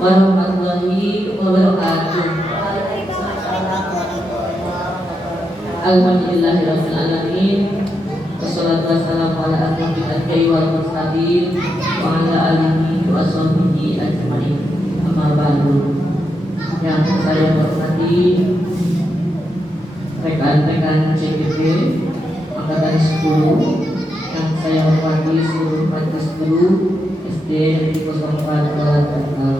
warahmatullahi wabarakatuh. Alhamdulillahirabbil alamin. Wassalatu wassalamu ala asyrofil anbiya'i wal mursalin wa ala alihi wa sahbihi ajmain. Amma ba'du. Yang saya hormati rekan-rekan CPP angkatan 10, yang saya hormati seluruh majelis guru SD Negeri 04 Tegal.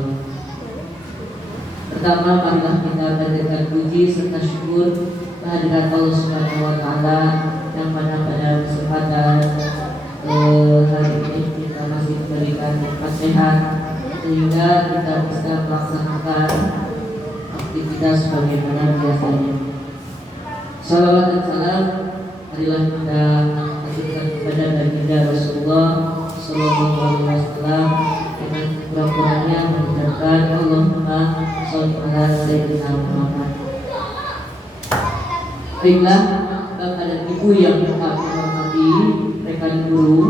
Pertama, marilah kita panjatkan puji serta syukur kehadirat Allah Subhanahu wa taala yang pada kesempatan hari ini kita masih diberikan nikmat sehat sehingga kita bisa melaksanakan aktivitas sebagaimana biasanya. Salawat dan salam marilah kita aturkan kepada baginda Rasulullah Sallallahu Alaihi Wasallam dengan kurang-kurangnya mengucapkan Allahumma sholli ala sayyidina Muhammad. Baiklah, Bapak dan Ibu yang kami hormati, rekan guru,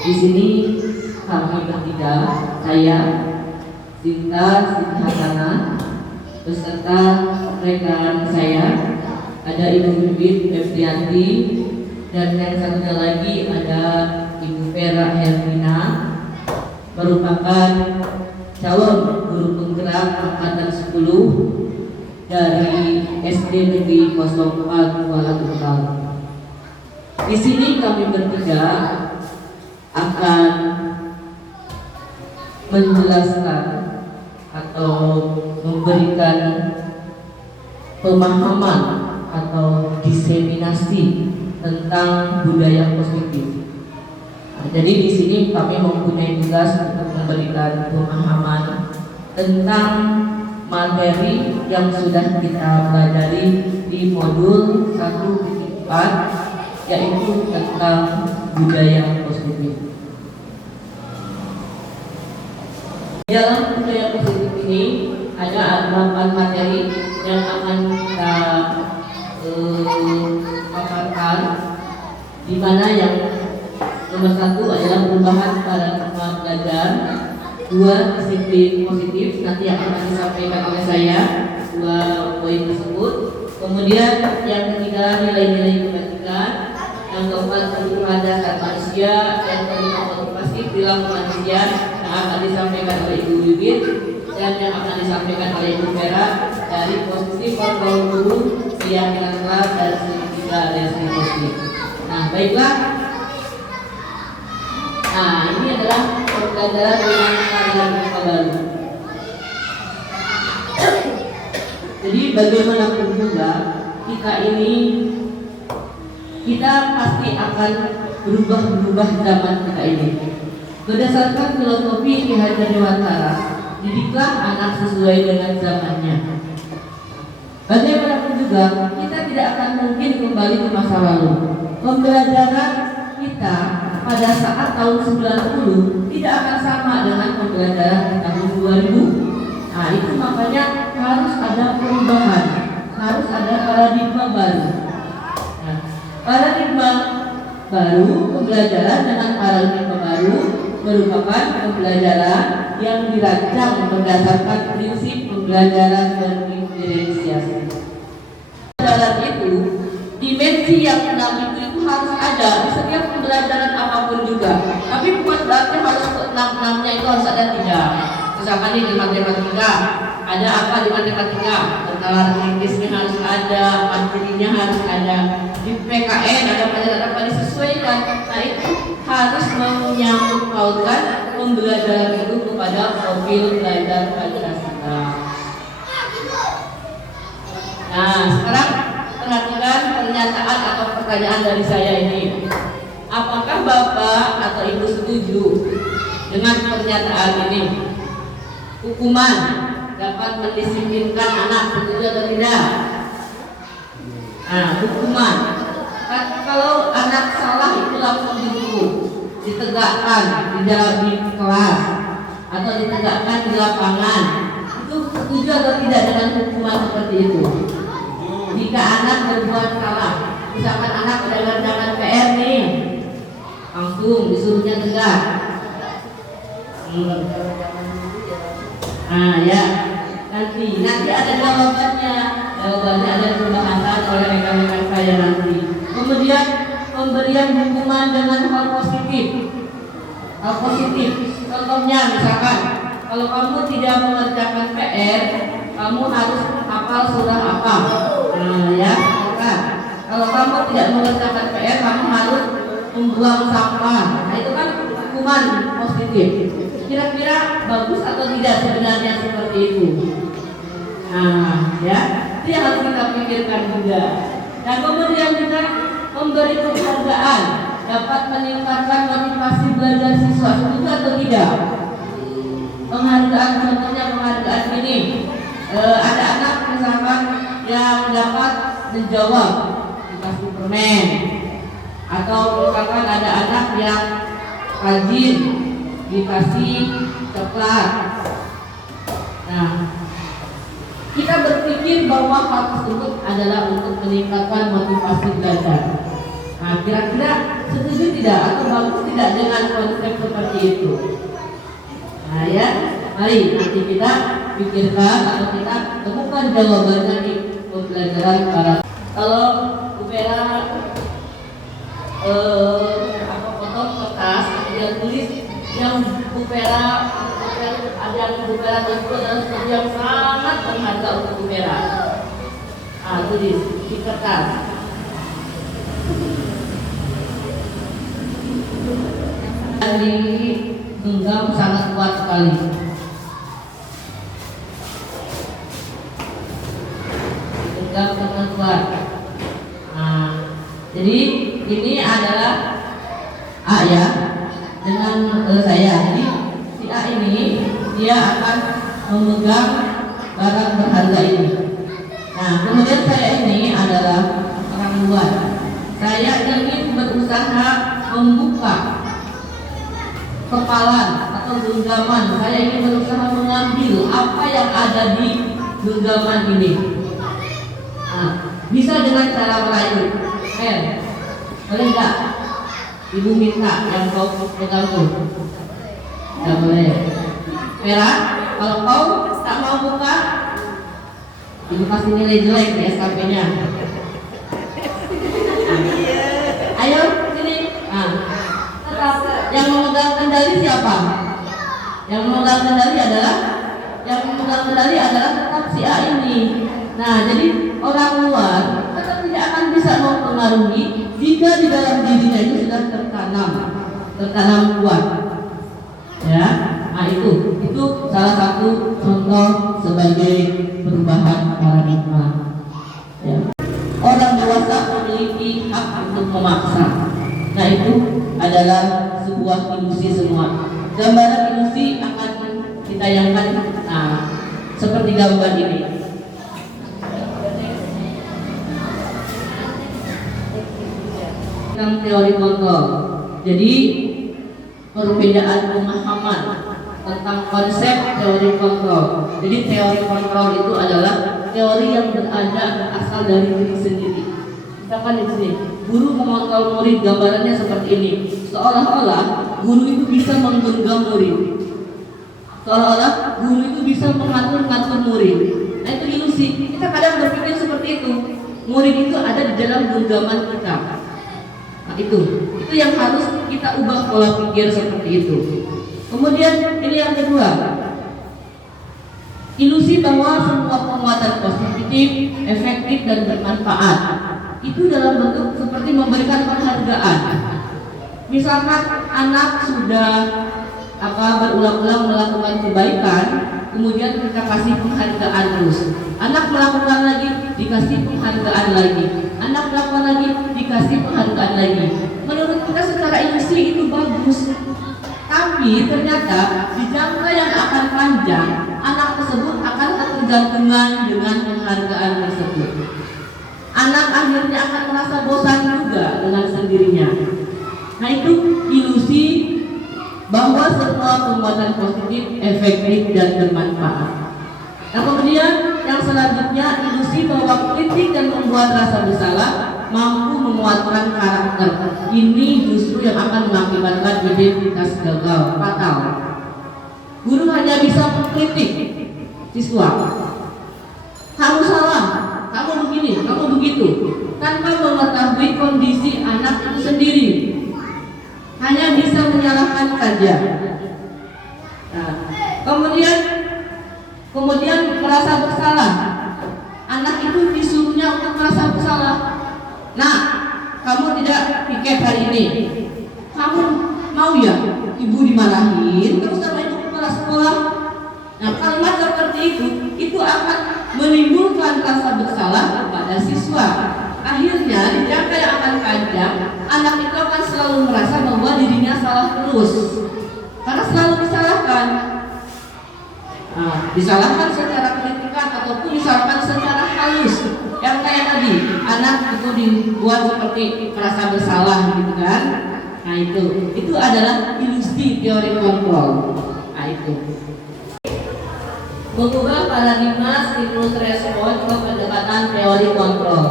di sini kami bertiga, saya Sinta Siti Hasanah beserta rekan saya, ada Ibu Bibit Febrianti, dan yang satunya lagi ada Ibu Vera Hermina, merupakan calon guru penggerak angkatan 10 dari SD Negeri 04 Kuala Tegal. Di sini kami bertiga akan menjelaskan atau memberikan pemahaman atau diseminasi tentang budaya positif. Jadi di sini kami mempunyai tugas untuk memberikan pemahaman tentang materi yang sudah kita pelajari di modul 1.4, yaitu tentang budaya positif. Dalam budaya positif ini ada 8 materi yang akan kita paparkan, di mana yang nomor 1 adalah perubahan paradigma belajar, 2 disiplin positif, nanti yang akan disampaikan oleh saya 2 poin tersebut. Kemudian yang ketiga nilai-nilai kebaikan, yang keempat kebutuhan dasar manusia, yang kelima motivasi perilaku manusia yang akan disampaikan oleh Ibu Bibit, dan yang akan disampaikan oleh Ibu Vera dari posisi kontrol guru, keyakinan kelas, dan segitiga reaksi positif. Nah, baiklah. Nah, ini adalah pembelajaran dengan paradigma baru. Jadi bagaimanapun juga kita pasti akan berubah zaman kita ini. Berdasarkan filosofi Ki Hajar Dewantara, didiklah anak sesuai dengan zamannya. Bagaimanapun juga kita tidak akan mungkin kembali ke masa lalu. Pembelajaran kita pada saat tahun 90 tidak akan sama dengan pembelajaran di tahun 2000. Nah, itu makanya harus ada perubahan, harus ada paradigma baru. Nah, paradigma baru, pembelajaran dengan paradigma baru merupakan pembelajaran yang dirancang berdasarkan prinsip pembelajaran berdiferensiasi. Pembelajaran itu, dimensi yang 6 itu harus ada di setiap pembelajaran apapun juga. Tapi bukan berarti harus 6-6-nya itu harus ada, tidak. Misalkan di matematika, ada apa di matematika? Penalaran kritisnya harus ada, materinya harus ada. Di PKN ada pelajaran apa disesuaikan. Nah, itu harus menyangkut pautkan pembelajaran itu kepada profil belajar Pancasila. Nah, sekarang perhatikan pernyataan atau pertanyaan dari saya ini. Apakah Bapak atau Ibu setuju dengan pernyataan ini? Hukuman dapat mendisiplinkan anak, setuju atau tidak? Nah, hukuman. Kalau anak salah itu langsung dihukum, ditegakkan di kelas atau ditegakkan di lapangan. Itu setuju atau tidak dengan hukuman seperti itu? Jika anak berbuat salah, misalkan anak ada ngerjakan PR nih, langsung disuruhnya tegak. Nah ya, nanti ada jawabannya ada pembahasan oleh rekan-rekan saya nanti. Kemudian pemberian hukuman dengan hal positif. Contohnya misalkan kalau kamu tidak mengerjakan PR, kamu harus hafal surah apa. Nah ya, kan? Kalau kamu tidak mengerjakan PR, kamu harus membuang sampah. Nah itu kan hukuman positif. Kira-kira bagus atau tidak sebenarnya seperti itu? Nah ya, itu yang harus kita pikirkan juga. Dan kemudian kita memberi penghargaan dapat meningkatkan motivasi belajar siswa, setuju atau tidak? Penghargaan, contohnya penghargaan ini, ada anak misalkan yang dapat menjawab dikasih permen, atau misalkan ada anak yang rajin dikasih coklat. Nah, kita berpikir bahwa hal tersebut adalah untuk meningkatkan motivasi belajar. Nah, kira-kira setuju tidak atau bagus tidak dengan konsep seperti itu? Nah ya, mari nanti kita pikirkan atau kita temukan jawabannya di pembelajaran para. Kalau Upera potong kertas kemudian tulis yang Upera ada yang Upera itu adalah sesuatu yang sangat berharga untuk Upera. Tulis di kertas. Dari genggam sangat kuat sekali. Genggam sangat kuat. Nah, jadi ini adalah A ya, dengan saya. Jadi si A ini dia akan memegang barang berharga ini. Nah, kemudian saya ini adalah orang luar. Saya ingin berusaha membuka kepalan atau genggaman. Saya ingin berusaha mengambil apa yang ada di genggaman ini. Nah, bisa dengan cara merayu. Boleh enggak? Ibu minta yang kau pegang tuh. Enggak boleh. Merah, kalau kau tak mau buka, ibu kasih nilai jelek di SKP-nya. Ayo sini. Nah, yang memegang kendali siapa? Yang memegang kendali adalah tetap si A ini. Nah, jadi orang luar tetap tidak akan bisa mempengaruhi jika di dalam dirinya itu sudah tertanam kuat. Ya, nah itu salah satu contoh sebagai perubahan paradigma. Ya. Orang dewasa memiliki hak untuk memaksa. Nah itu adalah sebuah ilusi semua. Gambaran ilusi akan ditayangkan seperti gambar ini. Tentang teori kontrol. Jadi perbedaan pemahaman tentang konsep teori kontrol. Jadi teori kontrol itu adalah teori yang berasal dari diri sendiri. Misalkan di sini, guru mengontrol murid, gambarannya seperti ini. Seolah-olah guru itu bisa menggenggam murid. Seolah-olah guru itu bisa mengatur-ngatur murid. Nah itu ilusi. Kita kadang berpikir seperti itu. Murid itu ada di dalam genggaman kita. Nah itu yang harus kita ubah pola pikir seperti itu. Kemudian ini yang kedua, ilusi bahwa semua penguatan positif, efektif dan bermanfaat itu dalam bentuk seperti memberikan penghargaan. Misalkan anak sudah berulang-ulang melakukan kebaikan, kemudian kita kasih penghargaan terus. Anak melakukan lagi, dikasih penghargaan lagi. Anak melakukan lagi, dikasih penghargaan lagi. Menurut kita secara ilusi itu bagus. Tapi ternyata di jangka yang akan panjang, anak tersebut akan ketergantungan dengan penghargaan tersebut. Anak akhirnya akan merasa bosan juga dengan sendirinya. Nah itu ilusi bahwa semua penguatan positif, efektif dan bermanfaat. Nah kemudian yang selanjutnya ilusi bahwa kritik dan membuat rasa bersalah mampu menguatkan karakter. Ini justru yang akan mengakibatkan identitas gagal, fatal. Guru hanya bisa mengkritik, siswa. Kamu salah, kamu begini, kamu begitu, tanpa mengetahui kondisi anak itu sendiri, hanya bisa menyalahkan saja. Nah, kemudian merasa bersalah. Anak itu disuruhnya untuk merasa bersalah. Nah, kamu tidak piket hari ini. Kamu mau ya ibu dimarahin terus sama ibu kepala sekolah? Nah, kalimat seperti itu akan menimbulkan rasa bersalah kepada siswa. Akhirnya di jangka yang akan panjang, anak itu akan selalu merasa bahwa dirinya salah terus, karena selalu disalahkan. Nah, disalahkan secara kritikan ataupun disalahkan secara halus. Yang kayak tadi, anak itu dibuat seperti merasa bersalah gitu kan. Nah, itu adalah ilusi teori kontrol. Nah, itu mengubah paradigma stimulus respon ke pendekatan teori kontrol.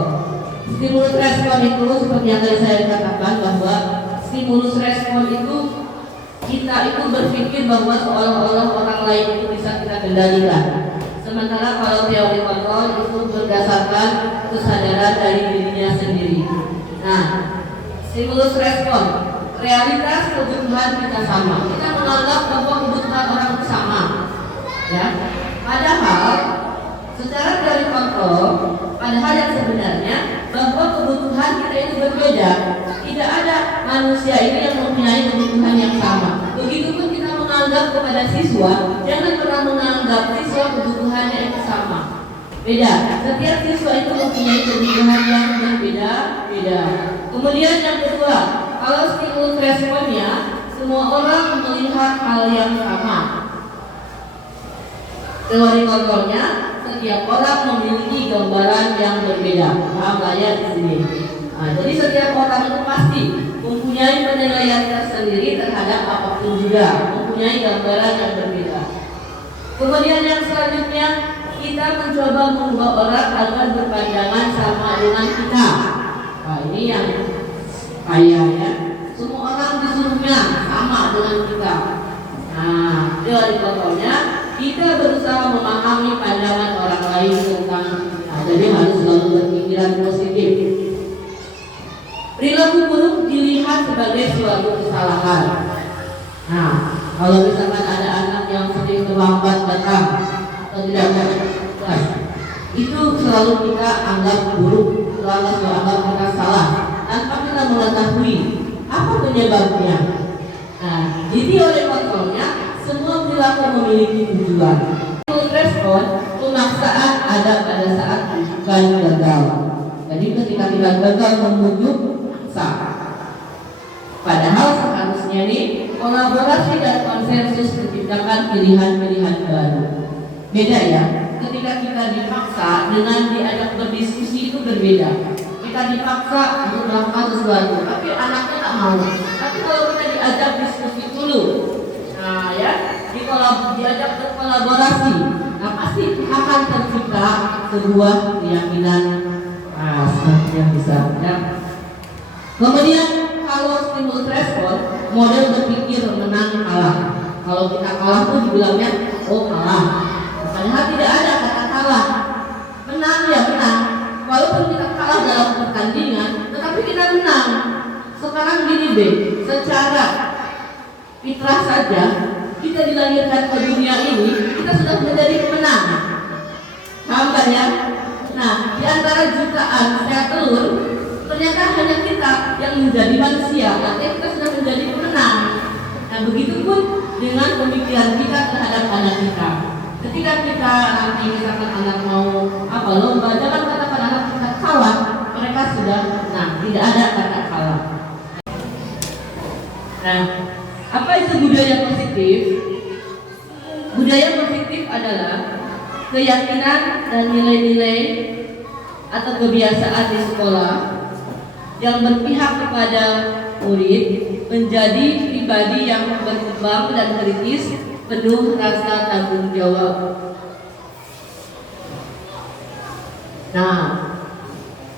Stimulus respon itu seperti yang tadi saya katakan, bahwa stimulus respon itu kita itu berpikir bahwa seolah-olah orang lain itu bisa kita kendalikan. Sementara kalau teori kontrol itu berdasarkan kesadaran dari dirinya sendiri. Nah, stimulus respon, realitas kebutuhan kita sama. Kita menganggap bahwa kebutuhan orang itu sama, ya. Padahal secara teori kontrol, padahal yang sebenarnya bahwa kebutuhan kita itu berbeda. Tidak ada manusia ini yang mempunyai kebutuhan yang sama. Begitupun kita menganggap kepada siswa, jangan pernah menganggap siswa kebutuhannya itu sama. Beda. Setiap siswa itu mempunyai kebutuhan yang berbeda-beda. Kemudian yang kedua, kalau stimulus responnya, semua orang melihat hal yang sama. Teori kontrolnya, setiap orang memiliki gambaran yang berbeda. Paham lah ya di sini. Nah, jadi setiap orang itu pasti mempunyai penilaian tersendiri terhadap apapun juga, mempunyai gambaran yang berbeda. Kemudian yang selanjutnya, kita mencoba mengubah orang agar berpandangan sama dengan kita. Nah, ini yang kayaknya semua orang disuruhnya sama dengan kita. Nah, teori kontrolnya, kita berusaha memahami pandangan orang lain tentang kita. Jadi harus selalu berpikiran positif. Perilaku buruk dilihat sebagai suatu kesalahan. Nah, kalau misalkan ada anak yang sering terlambat datang atau tidak bertugas, itu selalu kita anggap buruk, selalu anggap kita salah, tanpa kita mengetahui apa penyebabnya. Nah, di teori kontrolnya, semua perilaku memiliki tujuan. Respon pemaksaan ada pada saat bukan gagal. Jadi ketika kita gagal membujuk, padahal seharusnya nih kolaborasi dan konsensus menciptakan pilihan-pilihan baru. Beda ya, ketika kita dipaksa dengan diajak berdiskusi itu berbeda. Kita dipaksa untuk melakukan sesuatu, tapi anaknya tak mau. Tapi kalau kita diajak diskusi dulu, nah ya, diajak berkolaborasi, nah pasti akan tercipta sebuah keyakinan yang bisa. Ya. Kemudian kalau stimulus respon, model berpikir menang kalah. Kalau kita kalah tuh dibilangnya oh kalah. Padahal tidak ada kata kalah. Menang ya menang. Walaupun kita kalah dalam pertandingan, tetapi kita menang. Sekarang gini deh, secara fitrah saja kita dilahirkan ke dunia ini, kita sudah menjadi pemenang. Paham kan ya? Nah, di antara jutaan sel telur, ternyata hanya kita yang menjadi manusia, artinya kita sudah menjadi pemenang. Nah, begitupun dengan pemikiran kita terhadap anak kita. Ketika kita nanti misalkan anak mau lomba, jangan katakan anak kita kalah, mereka sudah menang. Tidak ada kata kalah. Nah, apa itu budaya positif? Budaya positif adalah keyakinan dan nilai-nilai atau kebiasaan di sekolah yang berpihak kepada murid menjadi pribadi yang berkembang dan kritis, penuh rasa tanggung jawab. Nah,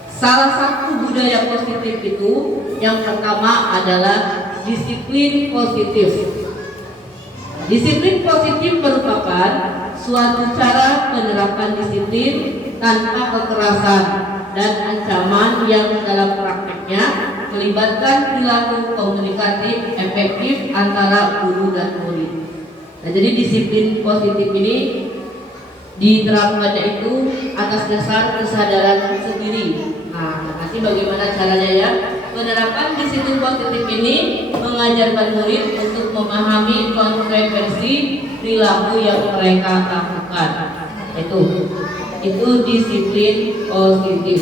salah satu budaya positif itu yang pertama adalah disiplin positif. Disiplin positif merupakan suatu cara penerapan disiplin tanpa kekerasan dan ancaman yang dalam prakteknya melibatkan perilaku komunikatif efektif antara guru dan murid. Nah, jadi disiplin positif ini diterapkannya itu atas dasar kesadaran sendiri. Nah, nanti bagaimana caranya ya? Penerapan disiplin positif ini mengajarkan murid untuk memahami konsekuensi perilaku yang mereka lakukan. Itu disiplin positif.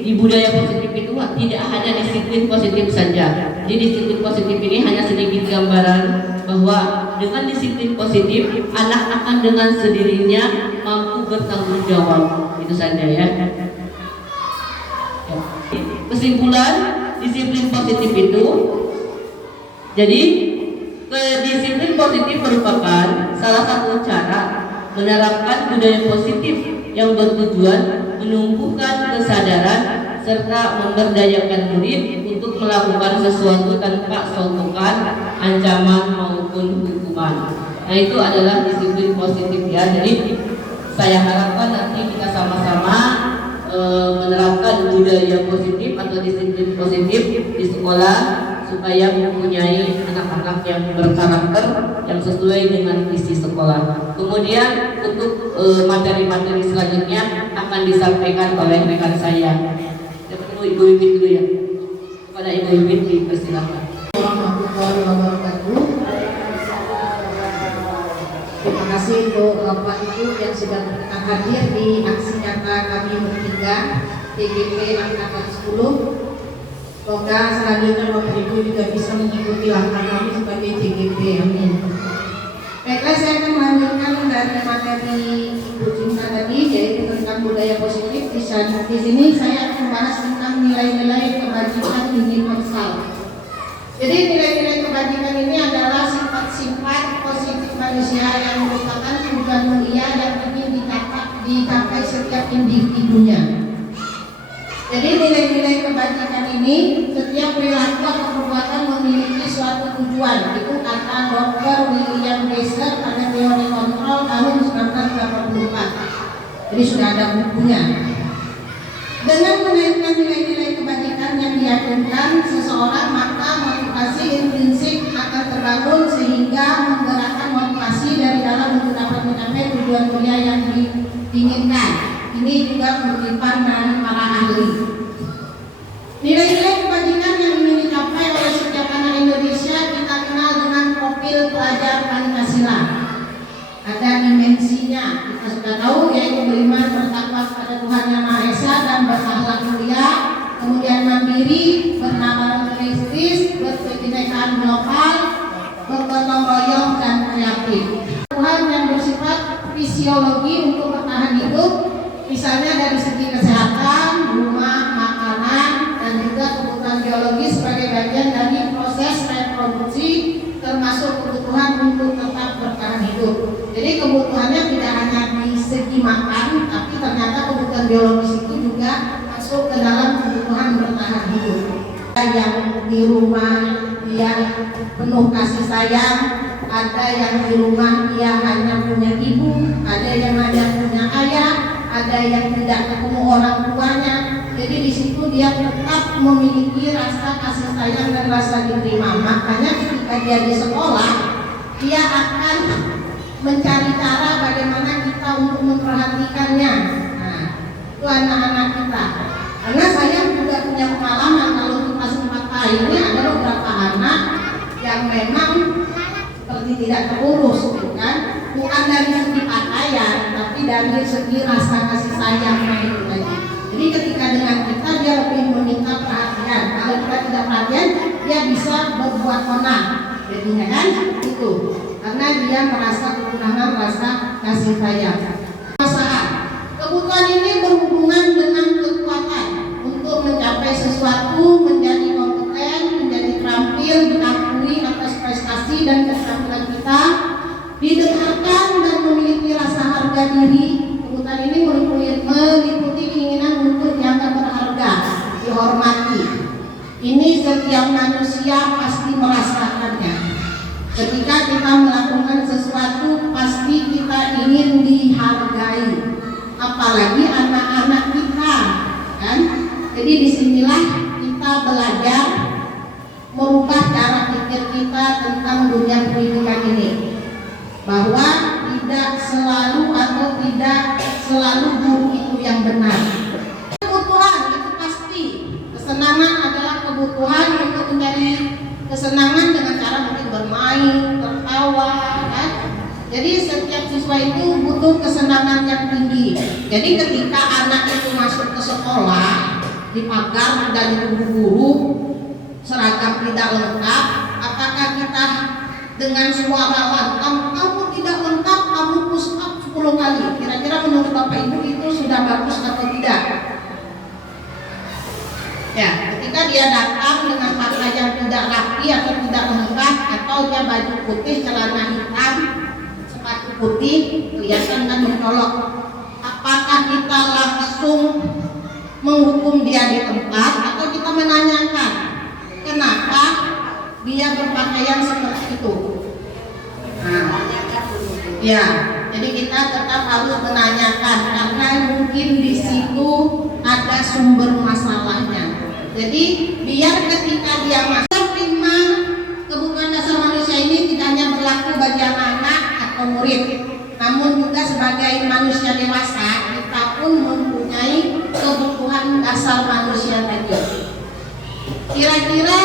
Di budaya positif itu tidak hanya disiplin positif saja. Jadi disiplin positif ini hanya sedikit gambaran bahwa dengan disiplin positif anak akan dengan sendirinya mampu bertanggung jawab. Itu saja ya. Kesimpulan disiplin positif itu, jadi disiplin positif merupakan salah satu cara menerapkan budaya positif yang bertujuan menumbuhkan kesadaran serta memberdayakan murid untuk melakukan sesuatu tanpa sontokan, ancaman maupun hukuman. Nah, itu adalah disiplin positif ya. Jadi saya harapkan nanti kita sama-sama menerapkan budaya positif atau disiplin positif di sekolah supaya mempunyai anak-anak yang berkarakter yang sesuai dengan visi sekolah. Kemudian untuk materi-materi selanjutnya akan disampaikan oleh rekan saya. Saya perlu Ibu Wiwit dulu ya. Kepada Ibu Wiwit dipersilakan. Warahmatullahi wabarakatuh. Terima kasih untuk Bapak Ibu yang sudah hadir di aksi nyata kami bertiga TGP Angkatan 10. Semoga selanjutnya Bapak Ibu juga bisa mengikuti langkah kami sebagai TGP. Amin. Baiklah, saya akan melanjutkan dari materi Ibu Cinta tadi, yaitu tentang budaya positif. Di sini saya akan membahas tentang nilai-nilai kebajikan universal. Jadi nilai-nilai kebajikan ini adalah sifat-sifat positif manusia yang merupakan tujuan mulia yang ingin dicapai setiap individunya. Jadi nilai-nilai kebajikan ini, setiap perilaku atau perbuatan memiliki suatu tujuan. Itu kata Dr. William Geiser pada teori kontrol tahun 1984. Jadi sudah ada bukunya. Dengan menaikkan nilai-nilai kebajikan yang diyakinkan seseorang, maka motivasi intrinsik akan terbangun sehingga menggerakkan motivasi dari dalam untuk dapat mencapai tujuan mulia yang diinginkan. Ini juga kutipan dari para ahli. Nilai-nilai kebajikan yang ingin dicapai oleh setiap anak Indonesia kita kenal dengan profil pelajar Pancasila. Ada dimensinya, kita sudah tahu, yaitu beriman bertakwa kepada Tuhan Yang Maha Esa dan berakhlak mulia, kemudian mandiri, bernama realistis, berkebinekaan global, bergotong royong dan kreatif. Tuhan yang bersifat fisiologi untuk bertahan hidup, misalnya dari segi kesehatan, rumah, makanan, dan juga kebutuhan biologis sebagai bagian dari proses reproduksi, termasuk kebutuhan untuk tetap bertahan hidup. Jadi kebutuhannya tidak hanya di segi makan, tapi ternyata kebutuhan biologis itu juga masuk ke dalam kebutuhan bertahan hidup. Yang di rumah dia penuh kasih sayang, ada yang di rumah dia hanya punya ibu, ada yang ada punya ayah, ada yang tidak ketemu orang tuanya. Jadi di situ dia tetap memiliki rasa kasih sayang dan rasa diterima. Makanya ketika dia di sekolah, dia akan mencari cara bagaimana kita untuk memperhatikannya. Nah, itu anak-anak kita. Karena saya juga punya pengalaman kalau di kelas 4A ini ada beberapa anak yang memang seperti tidak terurus, kan? Bukan dari segi pakaian, tapi dari segi rasa kasih sayangnya itu tadi. Jadi ketika dengan kita dia lebih meminta perhatian. Kalau kita tidak perhatian, dia bisa berbuat onar. Jadinya kan itu. Karena dia merasa kekurangan rasa kasih sayang. Perasaan. Kebutuhan ini berhubungan dengan kekuatan untuk mencapai sesuatu, menjadi kompeten, menjadi terampil, diakui atas prestasi dan keterampilan kita, didengarkan dan memiliki rasa harga diri. Kebutuhan ini meliputi keinginan untuk dianggap berharga, dihormati. Ini setiap manusia pasti merasakannya. Ketika kita melakukan sesuatu apalagi anak-anak kita, kan? Jadi disinilah kita belajar merubah cara pikir kita tentang dunia pendidikan ini, bahwa tidak selalu atau tidak selalu guru itu yang benar. Kebutuhan itu pasti, kesenangan adalah kebutuhan untuk mencari kesenangan dengan cara mungkin bermain, tertawa, kan? Jadi setiap siswa itu butuh kesenangan yang tinggi. Jadi ketika anak itu masuk ke sekolah, dipagar dan guru-guru, seragam tidak lengkap, apakah kita dengan suara lantang, kamu tidak lengkap, kamu push up 10 kali. Kira-kira menurut Bapak Ibu itu sudah bagus atau tidak? Ya, ketika dia datang dengan pakaian yang tidak rapi atau tidak lengkap, atau dia baju putih, celana hitam, sepatu putih, kelihatan kan mencolok. Apakah kita langsung menghukum dia di tempat atau kita menanyakan kenapa dia berpakaian seperti itu? Nah, ya, jadi kita tetap harus menanyakan karena mungkin di situ ada sumber masalahnya. Jadi biar ketika dia masuk prima kebutuhan dasar manusia ini tidak hanya berlaku bagi anak-anak atau murid, namun juga sebagai manusia dewasa kita pun mempunyai kebutuhan dasar manusia tadi. Kira-kira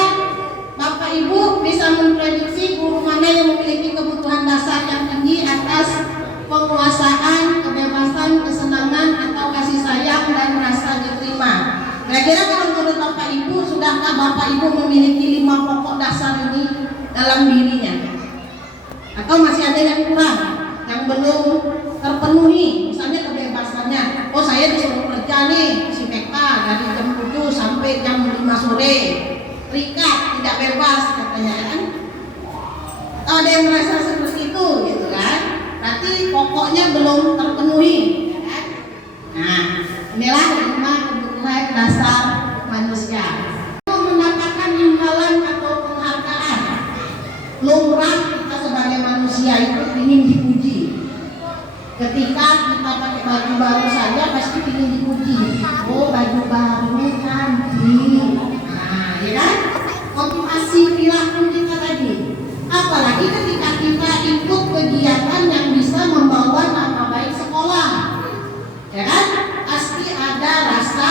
Bapak Ibu bisa memprediksi guru mana yang memiliki kebutuhan dasar yang tinggi atas penguasaan, kebebasan, kesenangan atau kasih sayang dan rasa diterima. Kira-kira kalau menurut Bapak Ibu, sudahkah Bapak Ibu memiliki 5 pokok dasar ini dalam dirinya? Atau masih ada yang kurang, yang belum terpenuhi? Misalnya kebebasannya, oh saya disuruh kerja nih, si PK dari jam 7 sampai jam 5 sore, terikat, tidak bebas katanya kan? Atau ada yang merasa seperti itu gitu kan? Berarti pokoknya belum terpenuhi, ya kan? Nah, inilah 5 kebutuhan dasar manusia. Mendapatkan imbalan atau penghargaan, lumrah kita sebagai manusia itu ingin dipuji. Ketika kita pakai baju baru saja pasti ingin dipuji. Oh, baju baru cantik. Nah, ya kan? Motivasi perilaku kita tadi. Apalagi ketika kita ikut kegiatan yang bisa membawa nama baik sekolah, ya kan? Pasti ada rasa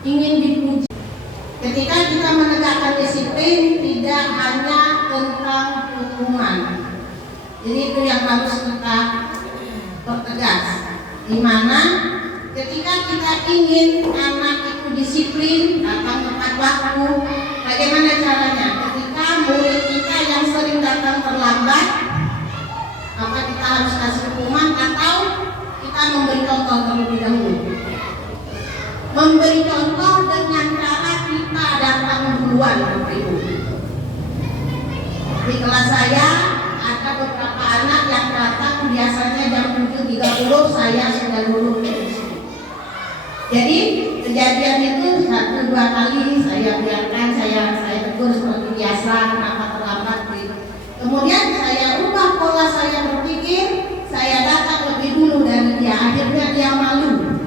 ingin dipuji. Ketika kita menegakkan disiplin, tidak hanya tentang hukuman. Jadi itu yang harus kita pertegas. Dimana ketika kita ingin anak itu disiplin, datang tepat waktu, bagaimana caranya? Ketika murid kita yang sering datang terlambat, maka kita harus kasih hukuman atau kita memberi contoh terlebih dahulu. Memberi contoh dengan cara kita datang duluan, Bapak Ibu. Di kelas saya ada beberapa anak yang datang biasanya jam 7.30, saya sudah dulu. Jadi kejadian itu 1-2 kali saya biarkan, saya tegur seperti biasa, kenapa terlambat gitu. Kemudian saya ubah pola saya berpikir, saya datang lebih dulu dari dia, akhirnya dia malu.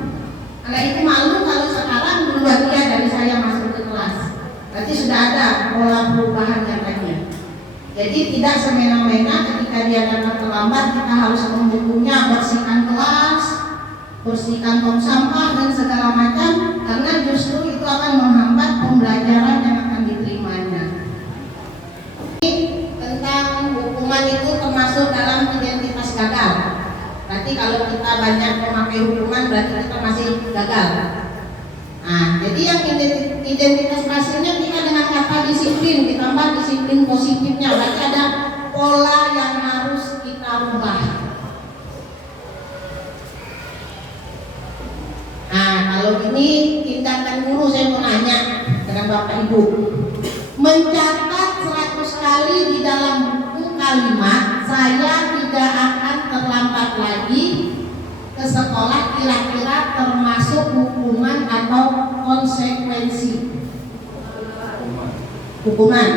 Karena itu malu kalau sekarang duluan dia dari saya masuk ke kelas. Berarti sudah ada pola perubahannya tadi. Jadi tidak semena-mena ketika dia datang terlambat kita harus menghukumnya, bersihkan kelas, bersihkan tong sampah dan segala macam, karena justru itu akan menghambat pembelajaran yang akan diterimanya. Tentang hukuman itu termasuk dalam identitas gagal. Berarti kalau kita banyak memakai hukuman berarti kita masih gagal. Nah, jadi yang identitas hasilnya kita dengan kata disiplin ditambah disiplin positifnya, berarti ada pola yang harus kita ubah. Nah, kalau ini tindakan guru, saya mau nanya dengan Bapak Ibu, mencatat 100 kali di dalam buku kalimat saya tidak akan terlambat lagi ke sekolah, kira-kira termasuk hukuman atau konsekuensi? Hukuman.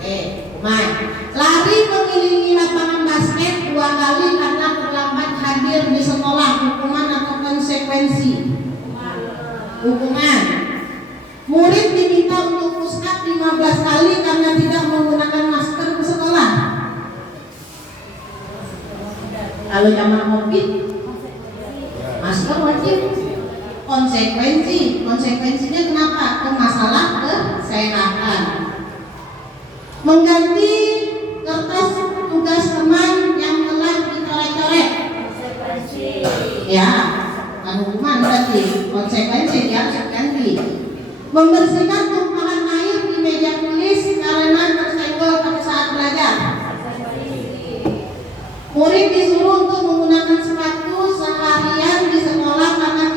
Hukuman. Lari mengelilingi lapangan basket 2 kali karena terlambat hadir di sekolah, hukuman atau konsekuensi? Hukuman: murid diminta untuk push up 15 kali karena tidak menggunakan masker ke sekolah. Kalau zaman COVID, masker wajib. Konsekuensinya kenapa? Ke masalah kesehatan. Mengganti kertas tugas teman yang telah dicoret-coret. Ya, bukan hukuman berarti. Konsekuensi dia harus ganti. Membersihkan tumpahan air di meja tulis karena tersenggol pada saat belajar. Murid disuruh untuk menggunakan sepatu seharian di sekolah karena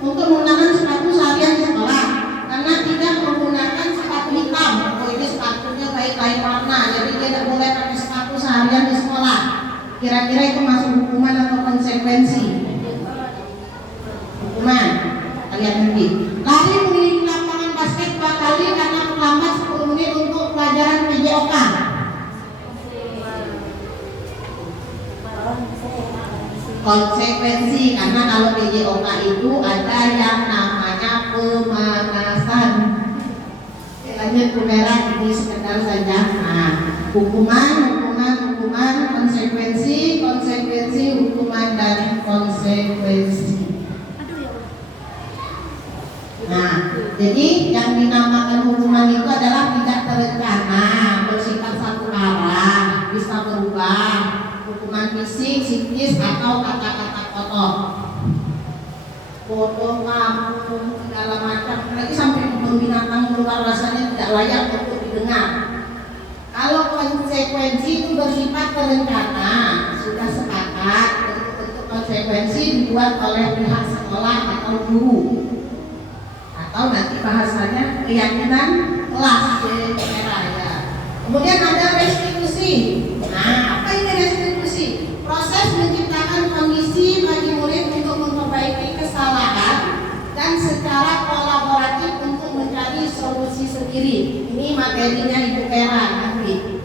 menggunakan sepatu seharian di sekolah karena tidak menggunakan sepatu hitam. Oh, ini sepatunya baik lain warna, jadi dia tidak boleh pakai sepatu seharian di sekolah. Kira-kira itu masuk hukuman atau konsekuensi? Hukuman. Lihat nanti. Lari mengelilingi lapangan basket 2 kali karena terlambat 10 menit untuk pelajaran PJOK. Konsekuensi, karena kalau PJOK itu ada yang namanya pemanasan. Lanjut kamera, ini sekedar saja. Nah, hukuman, konsekuensi, hukuman dan konsekuensi. Nah, jadi yang dinamakan hukuman itu adalah tidak terencana, bersifat satu arah, bisa berubah. Hukuman fisik, psikis, atau kata-kata kotor. Bodoh, kamu, segala macam. Lagi sampai binatang keluar rasanya tidak layak untuk didengar. Kalau konsekuensi itu bersifat terencana, sudah sepakat bentuk konsekuensi dibuat oleh pihak sekolah atau guru. Atau nanti bahasanya keyakinan kelas ya. Kemudian ada restitusi. Nah, apa ini restitusi? Proses menciptakan kondisi bagi murid untuk memperbaiki kesalahan dan secara kolaboratif untuk mencari solusi sendiri. Ini materinya Ibu Vera nanti.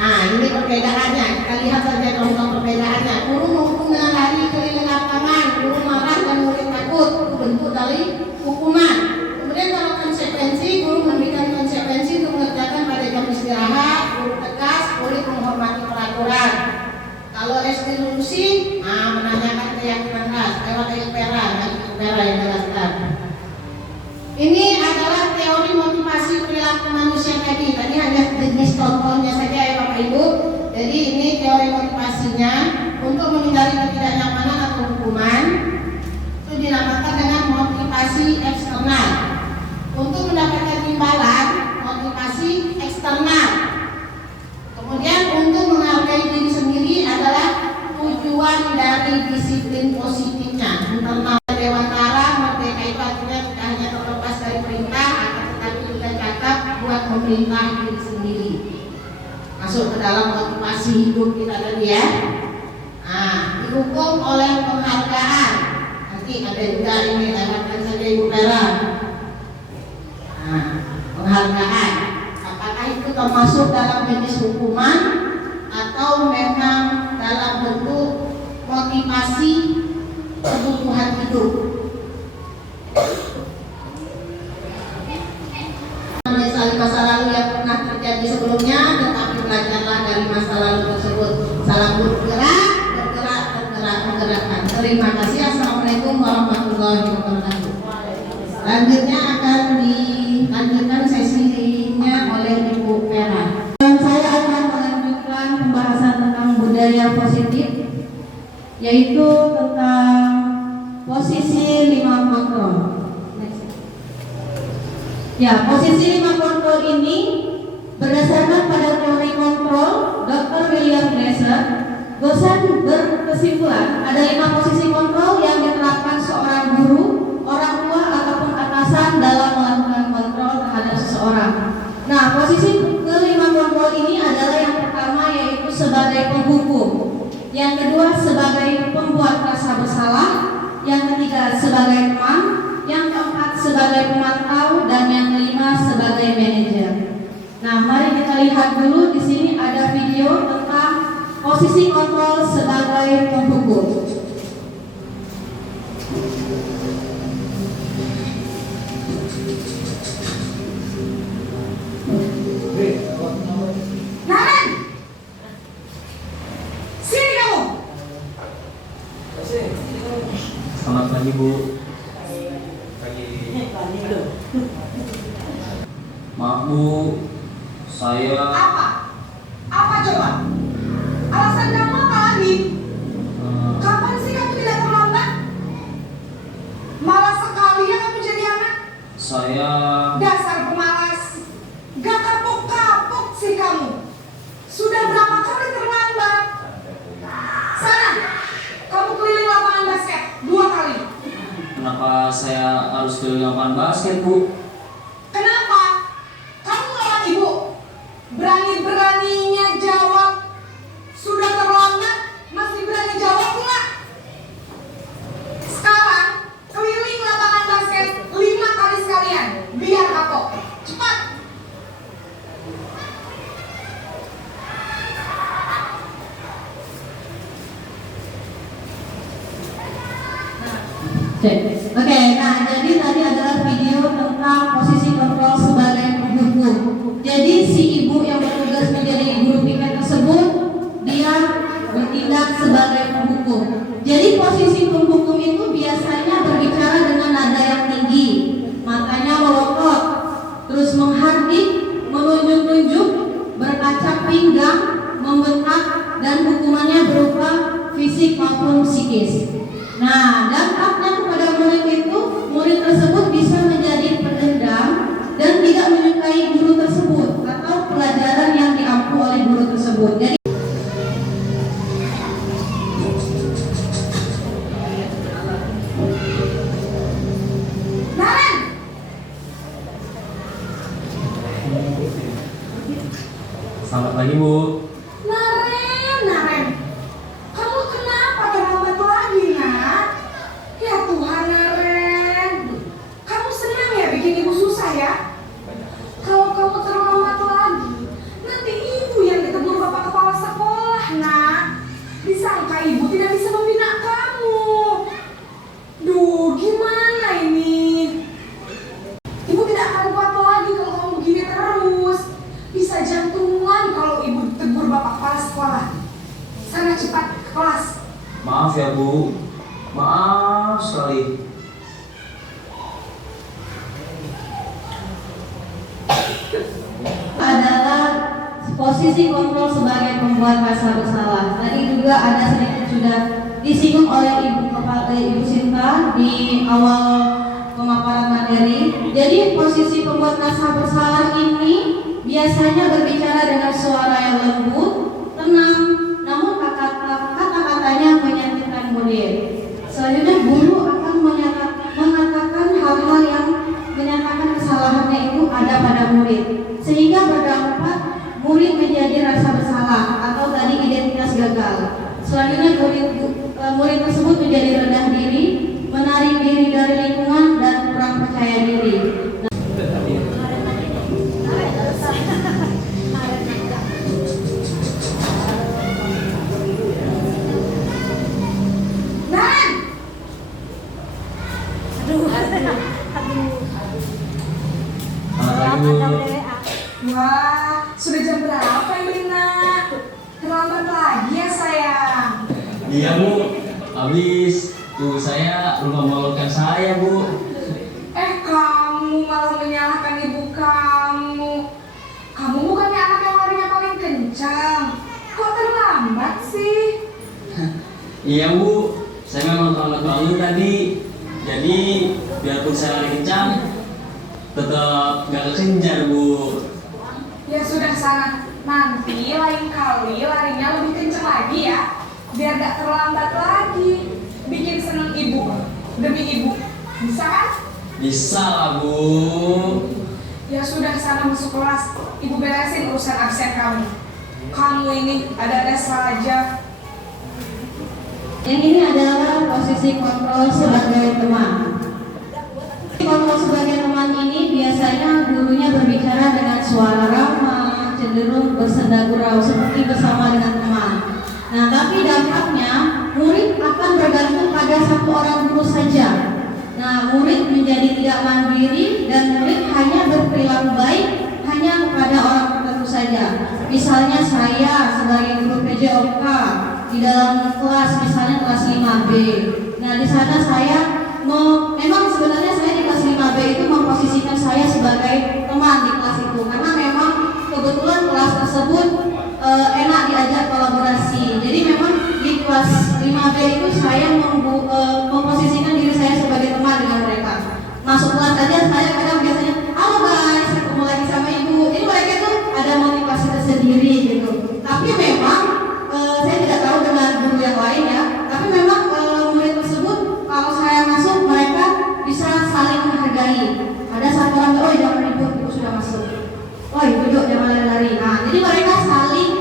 Nah, ini perbedaannya. Kita lihat saja contoh perbedaannya. Guru menghukum dengan lari keliling lapangan, guru marah dan murid takut. Itu bentuk dari hukuman. Kemudian kalau konsekuensi, guru memberikan konsekuensi untuk mengerjakan pada jam istirahat, guru tegas, murid menghormati peraturan. Kalau restitusi, menanyakan keyakinan kelas, lewat Ibu Vera yang jelaskan. Ini adalah teori motivasi perilaku manusia tadi. Tadi hanya jenis contohnya saja ya Bapak Ibu. Jadi ini teori motivasinya untuk menghindari ketidaknyamanan atau hukuman. Itu dinamakan dengan motivasi eksternal. Untuk mendapatkan imbalan, motivasi eksternal. Kemudian untuk menghargai diri sendiri adalah tujuan dari disiplin positifnya. Internal dewantara, merdeka itu artinya tidak hanya terlepas dari perintah, akan tetapi juga cakap buat memerintah diri sendiri. Masuk ke dalam motivasi hidup kita tadi ya. Nah, dihukum oleh penghargaan. Nanti ada juga ini, lewatkan saja Ibu Vera. Nah, penghargaan. Apakah itu termasuk dalam jenis hukuman atau memang dalam bentuk motivasi kebutuhan hidup? Menyesali masa lalu yang pernah terjadi sebelumnya, tetapi belajarlah dari masa lalu tersebut. Salam bergerak, menggerakkan. Terima kasih. Assalamualaikum warahmatullahi wabarakatuh. Selanjutnya akan dilanjutkan sesinya oleh Ibu Vera. Dan saya akan melanjutkan pembahasan tentang budaya positif, yaitu tentang posisi 5 kontrol. Ya, posisi 5 kontrol ini berdasarkan pada teori kontrol Dr. William Glasser, dosen berkesimpulan ada 5 posisi kontrol yang diterapkan seorang guru, orang tua ataupun atasan dalam melakukan kontrol terhadap seseorang. Nah, posisi ke-5 kontrol ini adalah yang pertama yaitu sebagai penghukum, yang kedua sebagai pembuat rasa bersalah, yang ketiga sebagai teman, yang keempat sebagai pemantau, dan yang kelima sebagai manajer. Nah, mari kita lihat dulu di sini ada video tentang posisi kontrol sebagai penghukum. pagi Bu. Maaf Bu, saya Apa? Apa coba? Alasan kamu apa lagi? Kapan sih kamu tidak terlambat? Malas sekali ya kamu jadi anak. saya Dasar pemalas. Gak kapok-kapok sih kamu. Sudah berapa kali terlambat? Sana, kamu keliling lapangan basket 2 kali. kenapa saya harus keliling lapangan basket Bu? Kenapa? Kamu ngelawan ibu. Berani-beraninya jawab. Sudah terlambat, masih berani jawab pula. Sekarang, keliling lapangan basket 5 kali sekalian. Biar kapok. Cepat. Oke, nah jadi tadi adalah video tentang posisi kontrol sebagai penghukum. Jadi si ibu yang bertugas menjadi guru piket tersebut, dia bertindak sebagai penghukum. Jadi posisi penghukum itu biasanya berbicara dengan nada yang tinggi, matanya melotot, terus menghardik, menunjuk-nunjuk, berkaca pinggang, membentak, dan hukumannya berupa fisik maupun psikis. Nah, dampaknya kepada murid itu, murid tersebut bisa menjadi pendendam dan tidak menyukai guru tersebut atau pelajaran yang diampu oleh guru tersebut. Jadi Naren, Selamat pagi Bu. Naren. Kamu kenapa terlambat lagi, nak? Ya Tuhan, Naren. Kamu senang ya bikin ibu susah ya? Kalau kamu terlambat lagi, nanti ibu yang ditegur bapak kepala sekolah, nak. Disangka ibu tidak bisa membina kamu. Duh, gimana ini? Ibu tidak akan kuat lagi kalau kamu begini terus. Bisa jantungan kalau ibu ditegur bapak kepala sekolah. Sana cepat ke kelas. Maaf ya Bu, maaf sekali. adalah posisi kontrol sebagai pembuat rasa bersalah. Tadi juga ada sedikit sudah disinggung oleh Ibu Sinta di awal pemaparan materi. Jadi posisi pembuat rasa bersalah ini biasanya berbicara dengan suara yang lembut, tenang, namun kata-katanya menyakitkan murid. Selanjutnya guru akan mengatakan hal-hal yang menyatakan kesalahannya itu ada pada murid, sehingga berdampak murid menjadi rasa bersalah atau tadi identitas gagal. Selanjutnya murid tersebut menjadi rendah diri, menarik diri dari lingkungan dan kurang percaya diri. Naren, Selamat pagi Bu. wah, sudah jam berapa ini, nak? Terlambat lagi ya, sayang. Iya Bu, habis tuh saya lupa membawakan saya Bu. Kamu malah menyalahkan ibu kamu. Kamu bukannya anak yang larinya paling kencang. Kok terlambat sih? Iya Bu, saya memang terlambat bangun tadi. Jadi biarpun saya lari kencang, tetap gak kekejar Bu. Ya sudah sana. Nanti lain kali larinya lebih kencang lagi ya. Biar gak terlambat lagi. Bikin seneng ibu. Demi ibu. Bisa kan? Bisa lah Bu. Ya sudah sana masuk kelas. Ibu beresin urusan absen kamu. Kamu ini ada-ada saja. Yang ini adalah posisi kontrol sebagai teman. Kontrol sebagai teman ini biasanya gurunya berbicara dengan suara ramah, cenderung bersenda gurau seperti bersama dengan teman. Nah, tapi dampaknya murid akan bergantung pada satu orang guru saja. Nah, murid menjadi tidak mandiri dan murid hanya berperilaku baik hanya kepada orang tertentu saja. Misalnya saya sebagai guru PJOK di dalam kelas, misalnya kelas 5B. Nah, di sana saya memang sebenarnya saya di kelas 5B itu memposisikan saya sebagai teman di kelas itu, karena memang kebetulan kelas tersebut enak diajak kolaborasi. Jadi memang di kelas 5B itu saya memposisikan diri saya sebagai teman dengan mereka. Masuk kelas aja saya kadang biasanya, halo guys, ketemu lagi sama ibu. Jadi mereka tuh ada motivasi tersendiri gitu. Tapi memang saya tidak tahu dengan guru yang lain ya. Tapi memang murid tersebut kalau saya masuk mereka bisa saling menghargai. Ada satu orang, oh jangan ribut, ibu sudah masuk. Oh duduk jangan lari-lari. Nah jadi mereka saling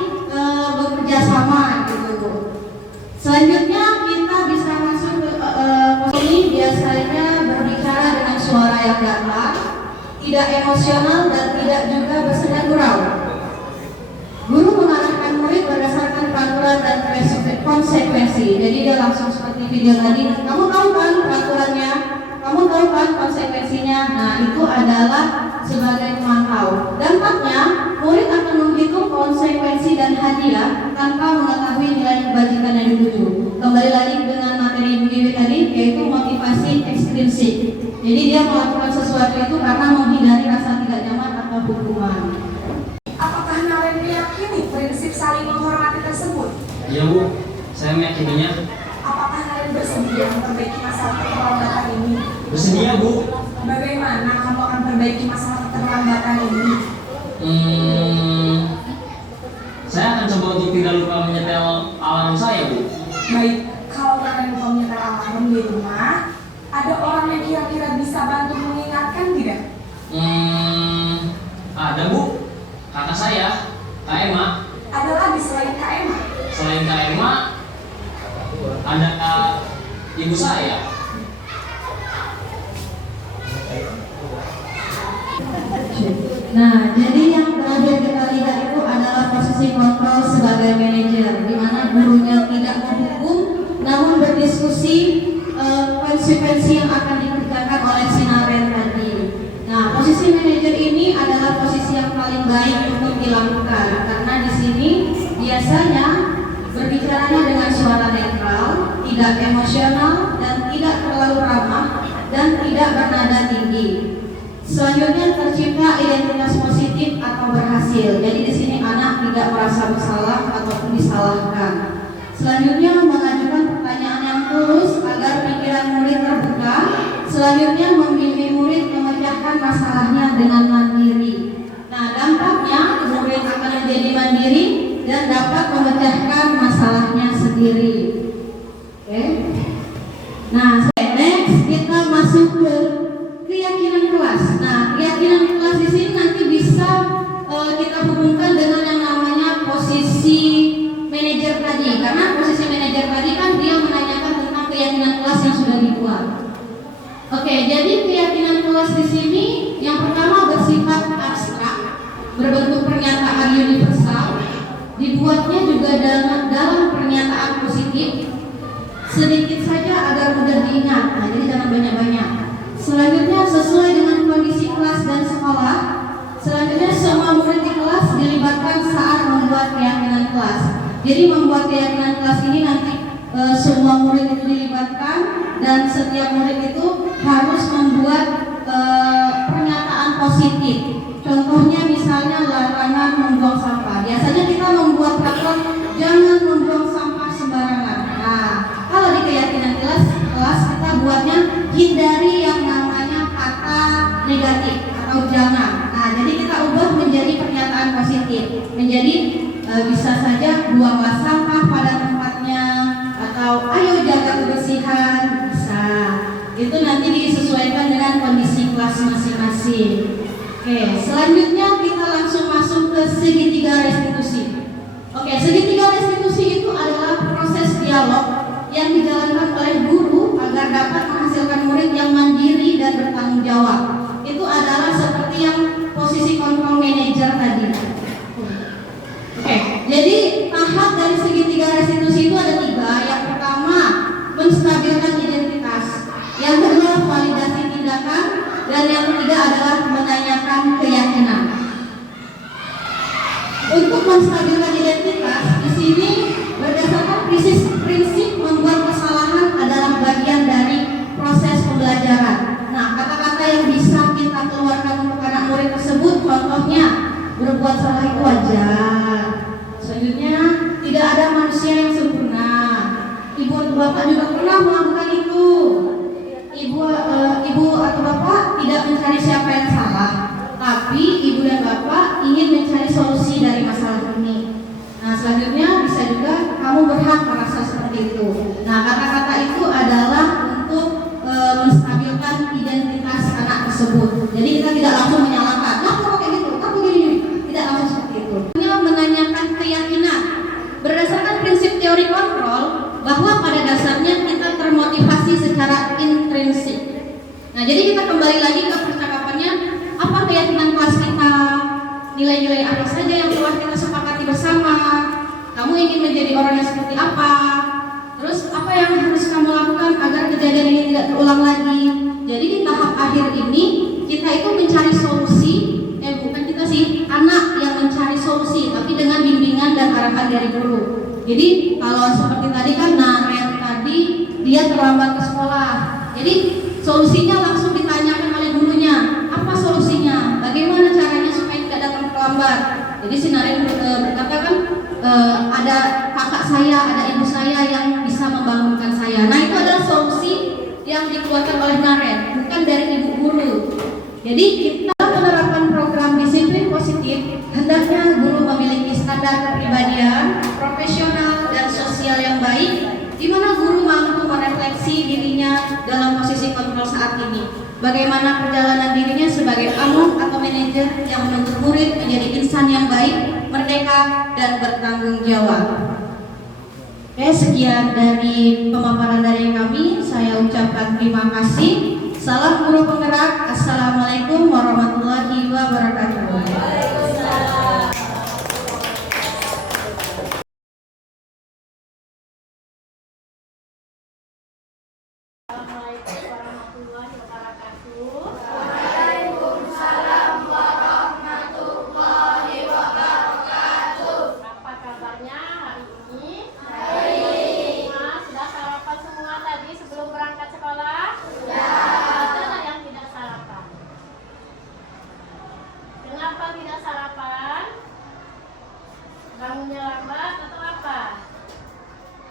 bekerja sama gitu Bu. Selanjutnya kita bisa masuk ke ini biasanya berbicara dengan suara yang datar, tidak emosional dan tidak juga bersedia gurau. Guru mengarahkan murid berdasarkan peraturan dan konsekuensi. Jadi dia langsung seperti video tadi, kamu tahu kan peraturannya, kamu tahu kan konsekuensinya. Nah itu adalah sebagai pemantau. Dampaknya murid akan menghitung konsekuensi dan hadiah tanpa mengetahui nilai kebajikan yang dituju. Kembali lagi dengan materi Ibu Iwi tadi, yaitu motivasi ekstrinsik. Jadi dia melakukan sesuatu itu karena menghindari rasa tidak nyaman atau hukuman. Apakah Naren meyakini prinsip saling menghormati tersebut? Iya Bu, saya meyakininya. Apakah Naren bersedia memperbaiki masalah keterlambatan ini? Bersedia Bu. Bagaimana kamu akan perbaiki masalah keterlambatan ini? Saya akan coba untuk tidak lupa menyetel alarm saya Bu. Baik, kalau Naren lupa menyetel alarm di rumah, ada orang yang kira-kira bisa bantu mengingatkan tidak? Ada Bu. Kakak saya, Kak Emma. Ada lagi selain Kak Emma? Selain Kak Emma, ada ibu saya. Nah, jadi yang terakhir kita lihat itu adalah posisi kontrol sebagai manajer, di mana gurunya tidak menghukum, namun berdiskusi konsekuensi yang akan dikerjakan oleh si Naren tadi. Nah, posisi manajer ini adalah posisi yang paling baik untuk dilakukan, karena di sini biasanya berbicaranya dengan suara netral, tidak emosional, dan tidak terlalu ramah, dan tidak bernada tinggi. Selanjutnya tercipta identitas positif atau berhasil. Jadi di sini anak tidak merasa bersalah ataupun disalahkan. Selanjutnya mengajukan pertanyaan yang tulus agar pikiran murid terbuka. Selanjutnya membimbing murid memecahkan masalahnya dengan mandiri. Nah, dampaknya murid akan menjadi mandiri dan dapat memecahkan masalahnya sendiri. Oke. Nah, next kita masuk ke keyakinan kelas. Nah, keyakinan kelas di sini nanti bisa kita hubungkan dengan yang namanya posisi manajer tadi. Karena posisi manajer tadi kan dia menanyakan tentang keyakinan kelas yang sudah dibuat. Oke, jadi keyakinan kelas di sini yang pertama bersifat abstrak, berbentuk pernyataan universal, dibuatnya juga dalam pernyataan positif, sedikit saja agar mudah diingat. Nah, jadi jangan banyak-banyak. Selanjutnya sesuai dengan kondisi kelas dan sekolah. Selanjutnya semua murid di kelas dilibatkan saat membuat keyakinan kelas. Jadi membuat keyakinan kelas ini nanti semua murid itu dilibatkan dan setiap murid itu harus membuat pernyataan positif. Contohnya misalnya larangan membuang sampah. Biasanya kita membuat peraturan jangan membuang sampah sembarangan. Nah, kalau di keyakinan kelas kita buatnya hindari yang namanya kata negatif atau jangan. Nah, jadi kita ubah menjadi pernyataan positif. Menjadi bisa saja buanglah sampah pada tempatnya atau ayo jaga kebersihan, bisa. Itu nanti disesuaikan dengan kondisi kelas masing-masing. Oke, selanjutnya kita langsung masuk ke segitiga restitusi. Oke, segitiga restitusi itu adalah proses dialog yang dijalankan oleh guru agar dapat menghasilkan murid yang mandiri dan bertanggung jawab. Itu adalah seperti yang posisi kontrol manajer tadi. Oke, jadi tahap dari segitiga restitusi itu ada 3. Yang pertama, menstabilkan identitas. Yang kedua, validasi tindakan. Dan yang ketiga adalah menanyakan keyakinan. Untuk menstabilkan identitas, di sini berdasarkan prinsip membuat kesalahan adalah bagian dari proses pembelajaran. Tidak ada manusia yang sempurna. Ibu atau bapak juga pernah melakukan itu. Ibu atau bapak tidak mencari siapa yang salah, tapi ibu dan bapak ingin mencari solusi dari masalah ini. Nah, selanjutnya bisa juga kamu berhak merasa seperti itu. Nah, kata-kata itu adalah untuk menstabilkan identitas anak tersebut. Jadi kita tidak langsung menyalahkan, nah kok kayak gitu, kok begini, tidak langsung seperti itu. Hanya menanyakan keyakinan berdasarkan prinsip teori kontrol bahwa pada dasarnya kita termotivasi secara intrinsik. Nah, jadi kita kembali lagi ke percakapannya, apa keyakinan kelas kita, nilai-nilai apa saja yang telah kita sepakati bersama, kamu ingin menjadi orang yang seperti apa, terus apa yang harus kamu lakukan agar kejadian ini tidak terulang lagi. Jadi di tahap akhir ini kita itu mencari solusi, bukan kita sih, anak yang mencari solusi, tapi dengan bimbingan dan arahan dari guru. Jadi kalau seperti tadi kan Naren tadi dia terlambat ke sekolah, jadi solusinya langsung ditanyakan oleh gurunya, apa solusinya, bagaimana caranya supaya tidak datang terlambat. Jadi si Naren berkata kan, ada kakak saya, ada ibu saya yang bisa membangunkan saya. Nah, itu adalah solusi yang dikeluarkan oleh Naren, bukan dari ibu guru. Jadi kita menerapkan program disiplin positif, hendaknya guru memiliki standar kepribadian, profesional dan sosial yang baik, di mana guru mampu merefleksi dirinya dalam posisi kontrol saat ini. Bagaimana perjalanan dirinya sebagai among atau manajer yang menuntut murid menjadi insan yang baik, merdeka, dan bertanggung jawab. Oke, sekian dari pemaparan dari kami. Saya ucapkan terima kasih. Salam guru penggerak. Assalamualaikum warahmatullahi wabarakatuh. Bangunnya lambat atau apa?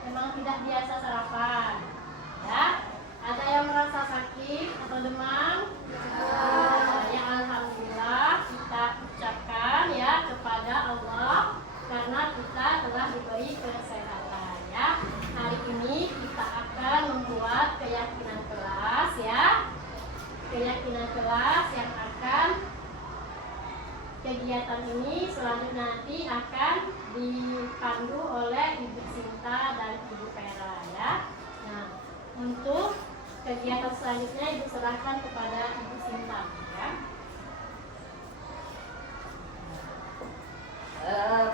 Memang tidak biasa sarapan, ya? Ada yang merasa sakit atau demam? Ya, alhamdulillah kita ucapkan ya kepada Allah karena kita telah diberi kesehatan, ya. Hari ini kita akan membuat keyakinan kelas, ya. Keyakinan kelas yang akan kegiatan ini selanjutnya nanti akan dipandu oleh Ibu Sinta dan Ibu Vera, ya. Nah, untuk kegiatan selanjutnya Ibu serahkan kepada Ibu Sinta, ya.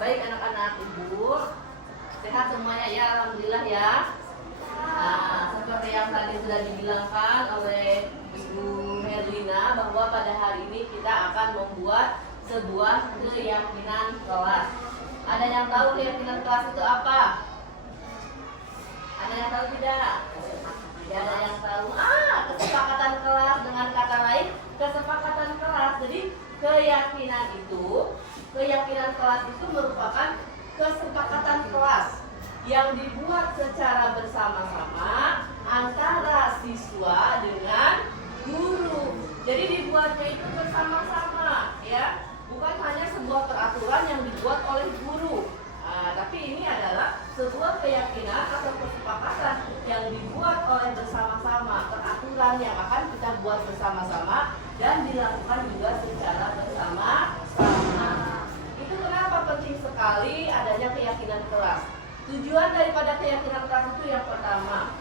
Baik anak-anak Ibu, sehat semuanya ya, alhamdulillah ya. Nah, seperti yang tadi sudah dibilangkan oleh Ibu Herlina bahwa pada hari ini kita akan membuat sebuah keyakinan kelas. Ada yang tahu keyakinan kelas itu apa? Ada yang tahu tidak? Tidak ada yang tahu. Kesepakatan kelas, dengan kata lain kesepakatan kelas. Jadi keyakinan kelas itu merupakan kesepakatan kelas yang dibuat secara bersama-sama antara siswa dengan guru. Jadi dibuatnya itu bersama-sama, ya. Bukan hanya sebuah peraturan yang dibuat oleh guru, tapi ini adalah sebuah keyakinan atau kesepakatan yang dibuat oleh bersama-sama, peraturan yang akan kita buat bersama-sama dan dilakukan juga secara bersama-sama. Itu kenapa penting sekali adanya keyakinan kelas. Tujuan daripada keyakinan kelas itu yang pertama,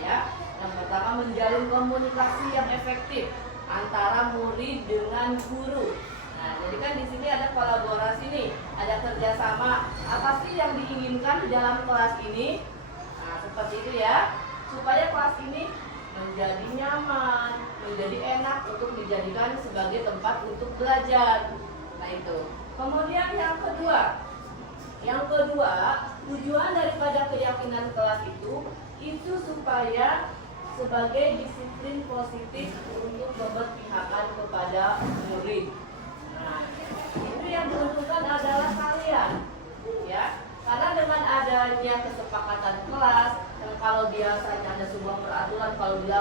yang pertama menjalin komunikasi yang efektif antara murid dengan guru. Nah, jadi kan di sini ada kolaborasi nih, ada kerjasama. Apa sih yang diinginkan di dalam kelas ini? Nah, seperti itu ya, supaya kelas ini menjadi nyaman, menjadi enak untuk dijadikan sebagai tempat untuk belajar. Nah itu. Kemudian yang kedua, tujuan daripada keyakinan kelas itu supaya sebagai disiplin positif untuk keberpihakan kepada murid. Nah, itu yang diuntungkan adalah kalian, ya. Karena dengan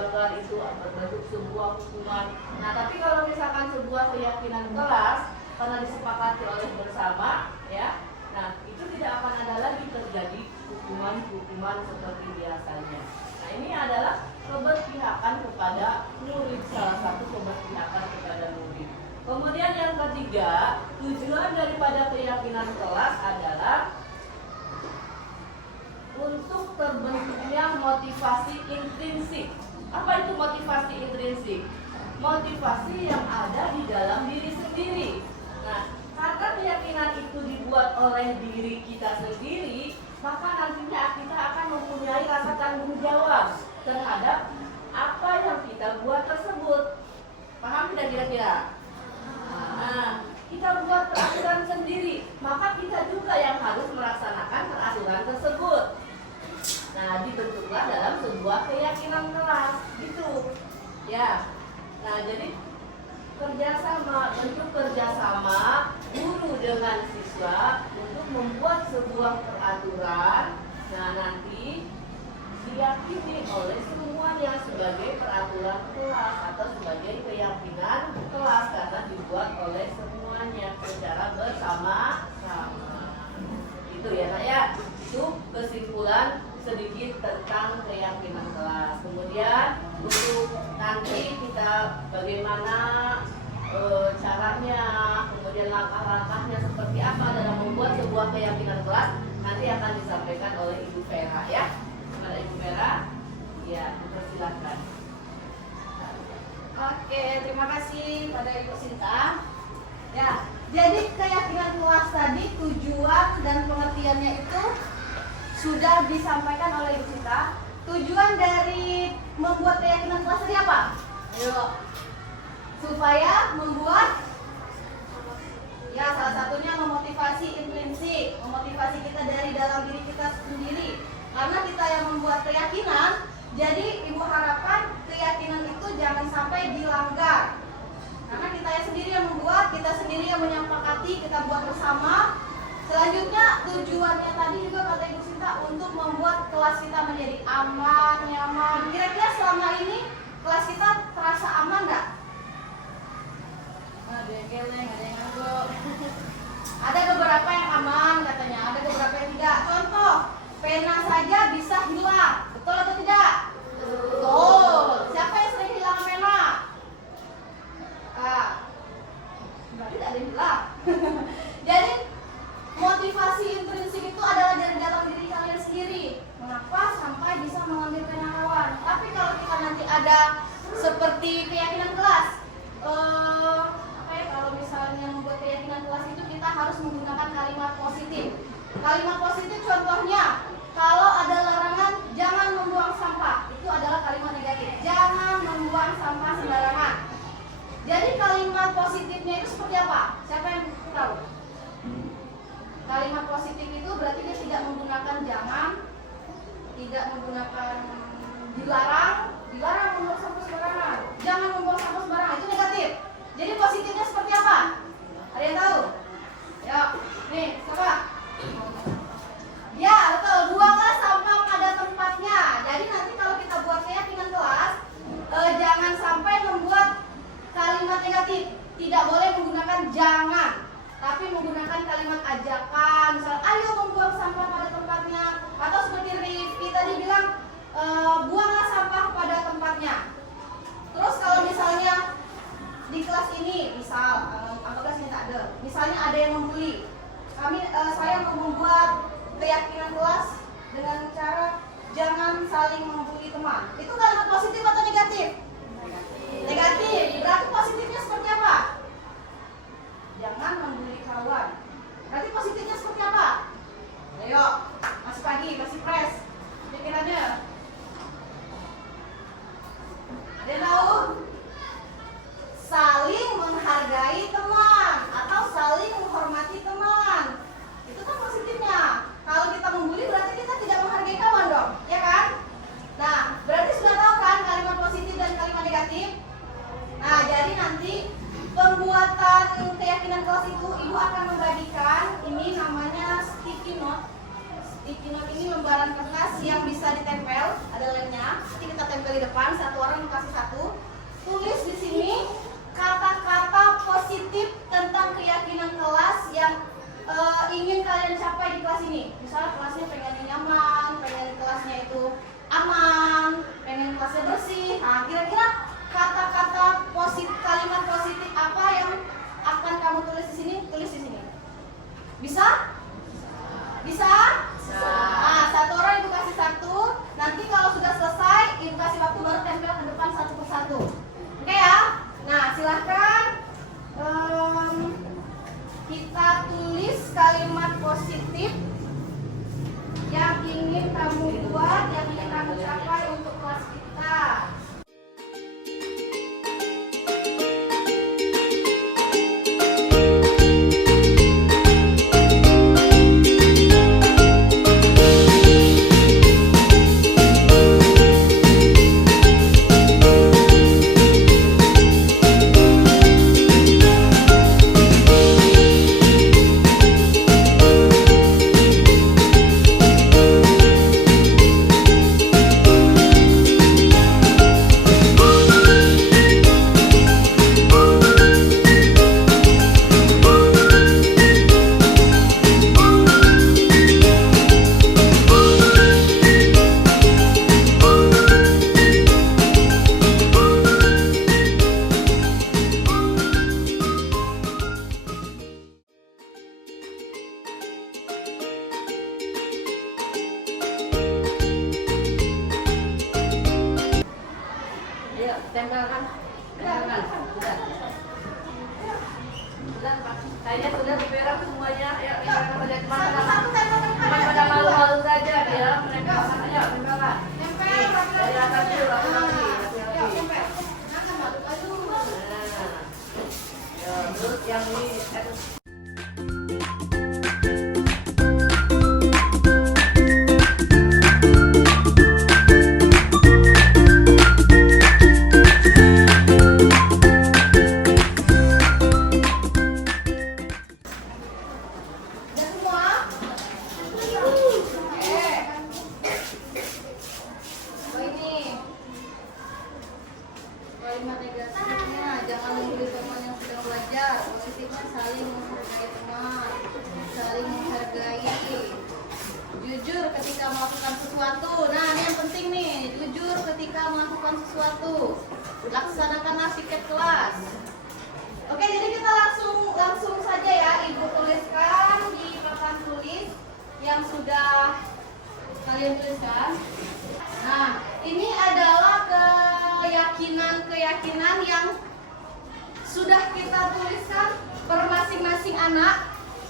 dilanggar itu berbentuk sebuah hukuman. Nah, tapi kalau misalkan sebuah keyakinan kelas karena disepakati oleh bersama, ya, nah itu tidak akan ada lagi terjadi hukuman-hukuman seperti biasanya. Nah, ini adalah keberpihakan kepada murid, salah satu keberpihakan kepada murid. Kemudian yang ketiga, tujuan daripada keyakinan kelas adalah untuk terbentuknya motivasi intrinsik. Apa itu motivasi intrinsik? Motivasi yang ada di dalam diri sendiri. Nah, karena keyakinan itu dibuat oleh diri kita sendiri, maka nantinya kita akan mempunyai rasa tanggung jawab terhadap apa yang kita buat tersebut. Paham tidak kira-kira? Nah, kita buat peraturan sendiri, maka kita juga yang harus melaksanakan peraturan tersebut. Nah, dibentuklah dalam sebuah keyakinan kelas, gitu. Ya. Nah, jadi bentuk kerjasama guru dengan siswa untuk membuat sebuah peraturan. Nah, nanti diyakini oleh semuanya sebagai peraturan kelas atau sebagai keyakinan kelas karena dibuat oleh semuanya secara bersama-sama. Itu ya, Nak ya. Itu kesimpulan sedikit tentang keyakinan kelas. Kemudian untuk nanti kita bagaimana caranya, kemudian langkah-langkahnya seperti apa dalam membuat sebuah keyakinan kelas nanti akan disampaikan oleh Ibu Vera ya. Kepada Ibu Vera, ya dipersilakan. Oke, terima kasih pada Ibu Sinta. Ya, jadi keyakinan kelas tadi tujuan dan pengertiannya itu sudah disampaikan oleh Ibu Sinta. Tujuan dari membuat keyakinan kelas tadi apa? Ayo, supaya membuat, ya salah satunya memotivasi intrinsik, memotivasi kita dari dalam diri kita sendiri. Karena kita yang membuat keyakinan, jadi Ibu harapkan keyakinan itu jangan sampai dilanggar. Karena kita yang sendiri yang membuat, kita sendiri yang menyepakati, kita buat bersama. Selanjutnya tujuannya tadi juga kata Ibu Sinta untuk membuat kelas kita menjadi aman, nyaman. Kira-kira selama ini kelas kita terasa aman nggak? Ada yang geleng, ada yang ngangguk. Ada beberapa yang aman katanya, ada beberapa yang tidak. Contoh, pena saja bisa hilang, betul atau tidak? Betul. Siapa yang sering hilang pena? Berarti tidak ada yang hilang. Jadi motivasi intrinsik itu adalah dari dalam diri kalian sendiri. Mengapa sampai bisa mengambil pena kawan? Tapi kalau kita nanti ada seperti keyakinan kelas, kalau misalnya membuat keyakinan kelas itu kita harus menggunakan kalimat positif. Kalimat positif contohnya, kalau ada larangan jangan membuang sampah, itu adalah kalimat negatif. Jangan membuang sampah sembarangan. Jadi kalimat positifnya itu seperti apa? Siapa yang tahu? Kalimat positif itu berarti dia tidak menggunakan jangan, tidak menggunakan dilarang membuang sampah sembarangan. Jangan membuang sampah sembarangan, itu negatif. Jadi positifnya seperti apa? Ada yang tahu? Ya, nih, coba. Ya, betul. Buanglah sampah pada tempatnya. Jadi nanti kalau kita buat keyakinan kelas, jangan sampai membuat kalimat negatif. Tidak boleh menggunakan jangan, tapi menggunakan kalimat ajakan. Misal, ayo membuang sampah pada tempatnya. Atau seperti Rifki tadi bilang, buanglah sampah pada tempatnya. Terus kalau misalnya di kelas ini, misal, anggaplah sini tak ada. Misalnya ada yang membuli. Saya mau membuat keyakinan kelas dengan cara jangan saling membuli teman. Itu kalimat positif atau negatif? Negatif. Berarti positifnya seperti apa? Jangan membuli kawan. Berarti positifnya seperti apa? Ayo, masih pagi, masih fresh pikirannya. Ada yang tahu? Saling menghargai teman atau saling menghormati teman. Itu kan positifnya. Kalau kita membuli berarti kita tidak menghargai kawan dong, ya kan? Nah, berarti sudah tahu kan kalimat sticky note ini lembaran kertas yang bisa ditempel, ada lemnya. Nanti kita tempel di depan, satu orang dikasih satu. Tulis di sini kata-kata positif tentang keyakinan kelas yang ingin kalian capai di kelas ini. Misalnya kelasnya pengen nyaman, pengen kelasnya itu aman, pengen kelasnya bersih. Nah, kira-kira kata-kata positif, kalimat positif apa yang akan kamu tulis di sini? Tulis di sini. Bisa? Bisa? Nah, satu orang ibu kasih satu. Nanti kalau sudah selesai, ibu kasih waktu baru tempel ke depan satu persatu. Oke ya? Nah, silahkan kita tulis kalimat positif yang ingin kamu buat, yang ingin kamu capai untuk kelas kita. Ayo, tempelkan. Tempelkan. Sudah. Sudah, Pak. Kayaknya sudah beberes semuanya. Ayo, tempelkan pada cuma pada malu-malu saja ya. Tempelkan. Ayo, tempelkan. Dari atas dulu, hati-hati. Terus yang ini Kalimat negatifnya jangan membuli teman yang sedang belajar. Positifnya saling menghargai teman, saling menghargai. Jujur ketika melakukan sesuatu. Nah, ini yang penting nih, jujur ketika melakukan sesuatu. Laksanakanlah piket kelas. Oke, jadi kita langsung saja ya, Ibu tuliskan di papan tulis yang sudah kalian tuliskan. Nah, ini adalah keyakinan yang sudah kita tuliskan per masing-masing anak,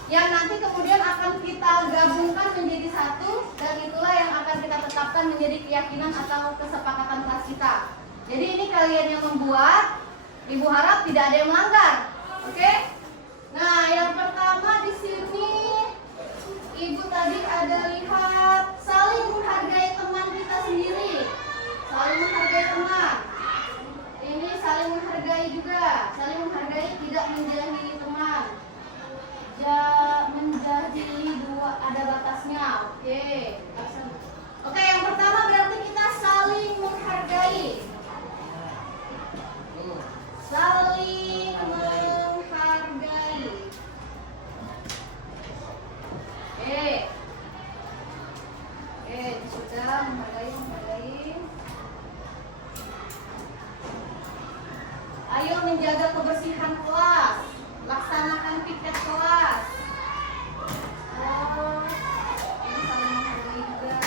yang nanti kemudian akan kita gabungkan menjadi satu, dan itulah yang akan kita tetapkan menjadi keyakinan atau kesepakatan kelas kita. Jadi ini kalian yang membuat, Ibu harap tidak ada yang melanggar. Oke? Nah, yang pertama di sini Ibu tadi ada lihat saling menghargai teman kita sendiri. Saling menghargai teman. Ini saling menghargai juga. Saling menghargai, tidak menjahili teman. Menjahili dua ada batasnya. Oke. Oke, yang pertama berarti kita saling menghargai. Saling menghargai. Sudah menghargai. Ayo menjaga kebersihan kelas. Laksanakan piket kelas. Ini saling menghargai juga.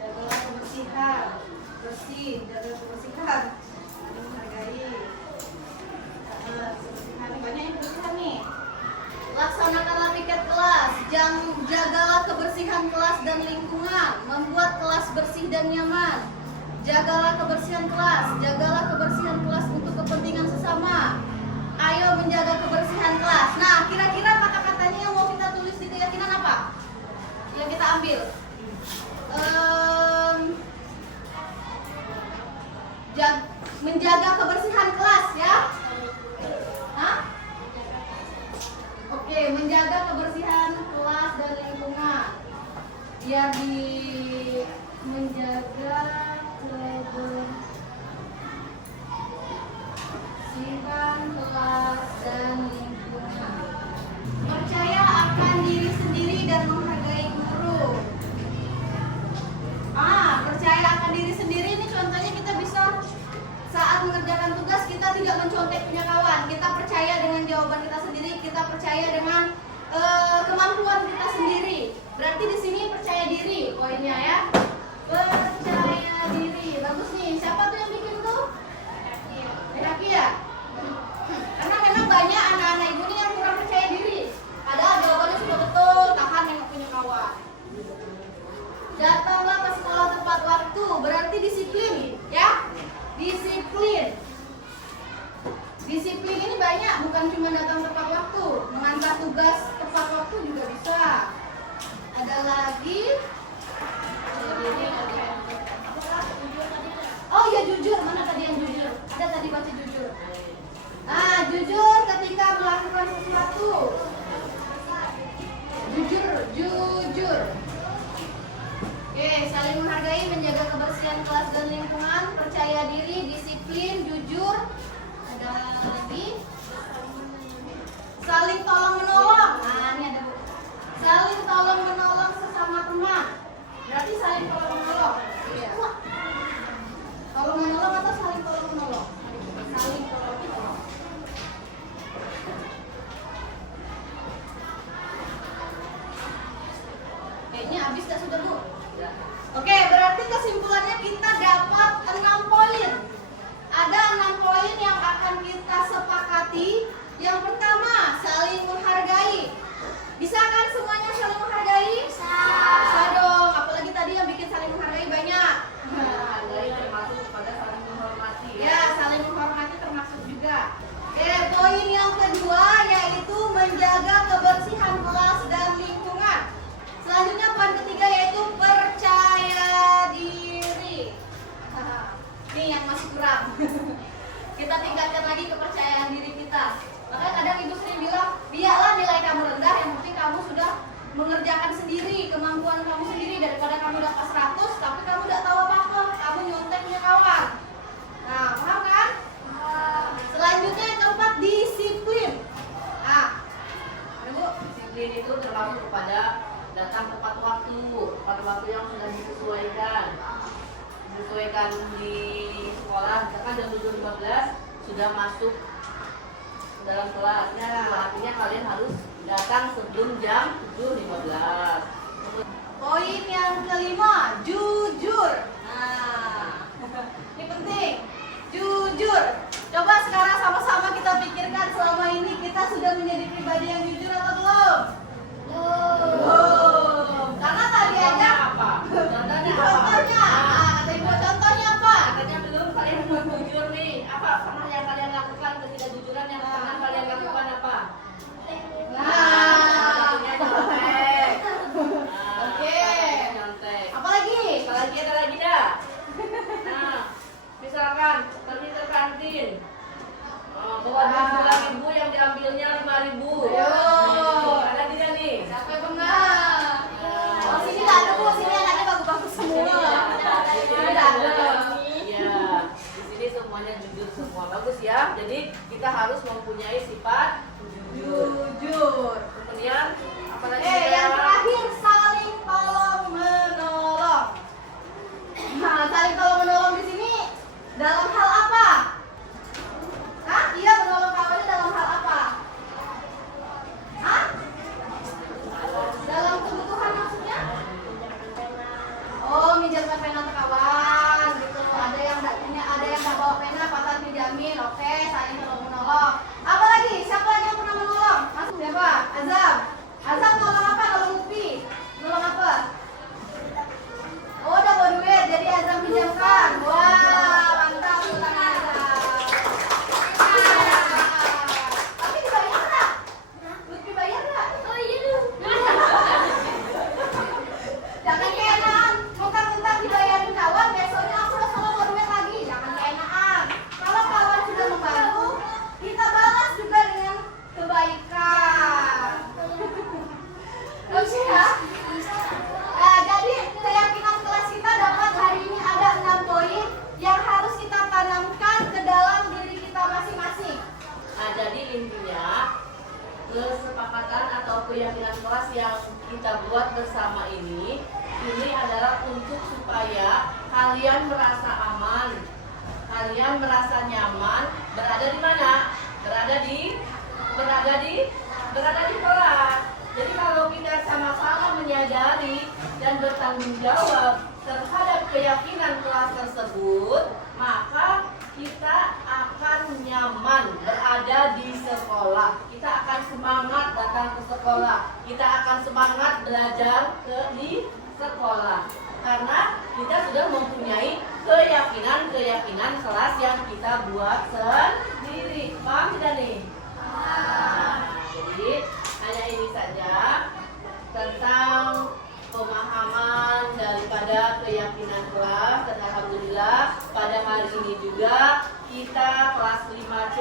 Jagalah kebersihan. Bersih, jaga kebersihan. Saling menghargai. Kebersihan, banyak yang kebersihan nih. Laksanakanlah piket kelas. Jagalah kebersihan kelas dan lingkungan. Membuat kelas bersih dan nyaman. Jagalah kebersihan kelas. Jagalah kebersihan kelas untuk kepentingan sesama. Ayo menjaga kebersihan kelas. Nah, kira-kira kata-katanya yang mau kita tulis di keyakinan apa? Yang kita ambil. Menjaga kebersihan kelas ya. Hah? Oke, menjaga kebersihan kelas dan biar menjaga kebersihan kelas dan lingkungan. Percaya akan diri sendiri dan menghargai guru. Percaya akan diri sendiri ini contohnya kita bisa saat mengerjakan tugas kita tidak mencontek punya kawan. Kita percaya dengan jawaban kita sendiri, kita percaya dengan kemampuan kita sendiri. Berarti di sini percaya diri poinnya ya. Percaya diri. Bagus nih. Siapa tuh yang bikin tuh? Haki ya? Karena memang banyak anak-anak ibu nih yang kurang percaya diri. Padahal jawabannya sudah betul, tahan yang punya kawan. Datanglah ke sekolah tepat waktu, berarti disiplin, ya? Disiplin. Disiplin ini banyak, bukan cuma datang tepat waktu, mengantar tugas tepat waktu juga bisa. Ada lagi. Oh ya, jujur. Mana tadi yang jujur? Ada tadi baca jujur. Jujur ketika melakukan sesuatu. Jujur. Oke, saling menghargai, menjaga kebersihan kelas dan lingkungan, percaya diri, disiplin, jujur. Ada lagi. Saling tolong menolong. Ini ada Bu. Saling tolong menolong sesama teman. Berarti saling tolong menolong. Iya. Tolong menolong atau saling tolong menolong? Saling tolong menolong. Kayaknya habis dah sudah Bu. Oke, berarti kesimpulannya kita dapat 6 poin. Ada 6 poin yang akan kita sepakati. Yang pertama, saling menghargai. Bisa kan semuanya saling menghargai? Bisa dong. Apalagi tadi yang bikin saling menghargai banyak. Menghargai termasuk kepada saling menghormati. Ya, saling menghormati termasuk juga. Poin yang kedua yaitu menjaga kebersihan kelas dan lingkungan. Selanjutnya poin ketiga yaitu percaya diri. Ini yang masih kurang. Kita tingkatkan lagi kepercayaan diri kita. Makanya kadang ibu sering bilang, biarlah nilai kamu rendah, yang penting kamu sudah mengerjakan sendiri, kemampuan kamu sendiri, daripada kamu dapat 100 tapi kamu tidak tahu apa-apa, kamu nyontek punya kawan. Nah, paham kan? Selanjutnya yang keempat, disiplin. Ibu, Disiplin itu termasuk kepada datang tepat waktu, pada waktu yang sudah disesuaikan di sekolah. Misalkan jam 7.15 sudah masuk dalam kelas. Artinya kalian harus datang sebelum jam 7.15. poin yang kelima, jujur. Ini penting, jujur. Coba sekarang sama-sama kita pikirkan selama ini kita sudah menjadi pribadi yang jujur atau belum? Belum. Karena tadi aja. Apa? Contohnya apa? Contohnya, kata ibu contohnya apa? Katanya belum kalian jujur nih. Apa pernah yang kalian lakukan ketidakjujuran yang pernah kalian lakukan apa? Satunya nyontek. Oke. Nyontek. Apalagi? Apalagi ada lagi dah. Nah, misalkan pergi ke kantin, bawa duit 10.000 yang diambilnya 5.000. Ada tidak nih? Siapa yang pernah? Oh, sini nggak ada Bu, sini anaknya bagus-bagus semua. Sini nggak ada. Iya, di sini semuanya jujur semua, bagus ya. Jadi kita harus mempunyai sifat jujur. Kemudian apalagi? Yang terakhir, saling tolong menolong. Saling tolong menolong di sini dalam hal apa? Iya, menolong kawannya dalam hal apa? Dalam kebutuhan maksudnya? Oh, minjamkan pena ke kawan gitu. Ada yang nggak bawa pena, patah pinjamin. Oke, saling tolong menolong. Apa lagi? Siapa lagi yang pernah menolong? Masuk siapa? Azam. Azam nolong apa? Nolong Upi. Nolong apa? Oh, udah bawa duit, jadi Azam pinjamkan. Wah, mantap tuh tangan Azam. Tapi dibayar nggak? Lutfi bayar nggak? Oh iya dong. Jangan keenaan, mentang-mentang dibayarin kawan, besoknya aku udah selalu bawa duit lagi. Jangan keenaan. Kalau kawan sudah membantu, kita balas juga dengan kebaikan. Oke ya? Jadi atau keyakinan kelas yang kita buat bersama ini adalah untuk supaya kalian merasa aman, kalian merasa nyaman berada di mana? Berada di kelas. Jadi kalau kita sama-sama menyadari dan bertanggung jawab terhadap keyakinan kelas tersebut, maka kita akan nyaman berada di sekolah. Kita akan semangat datang ke sekolah. Kita akan semangat belajar di sekolah. Karena kita sudah mempunyai keyakinan kelas yang kita buat sendiri. Paham tidak nih? Jadi hanya ini saja tentang pemahaman daripada keyakinan kelas. Dan alhamdulillah pada hari ini juga kita kelas 5C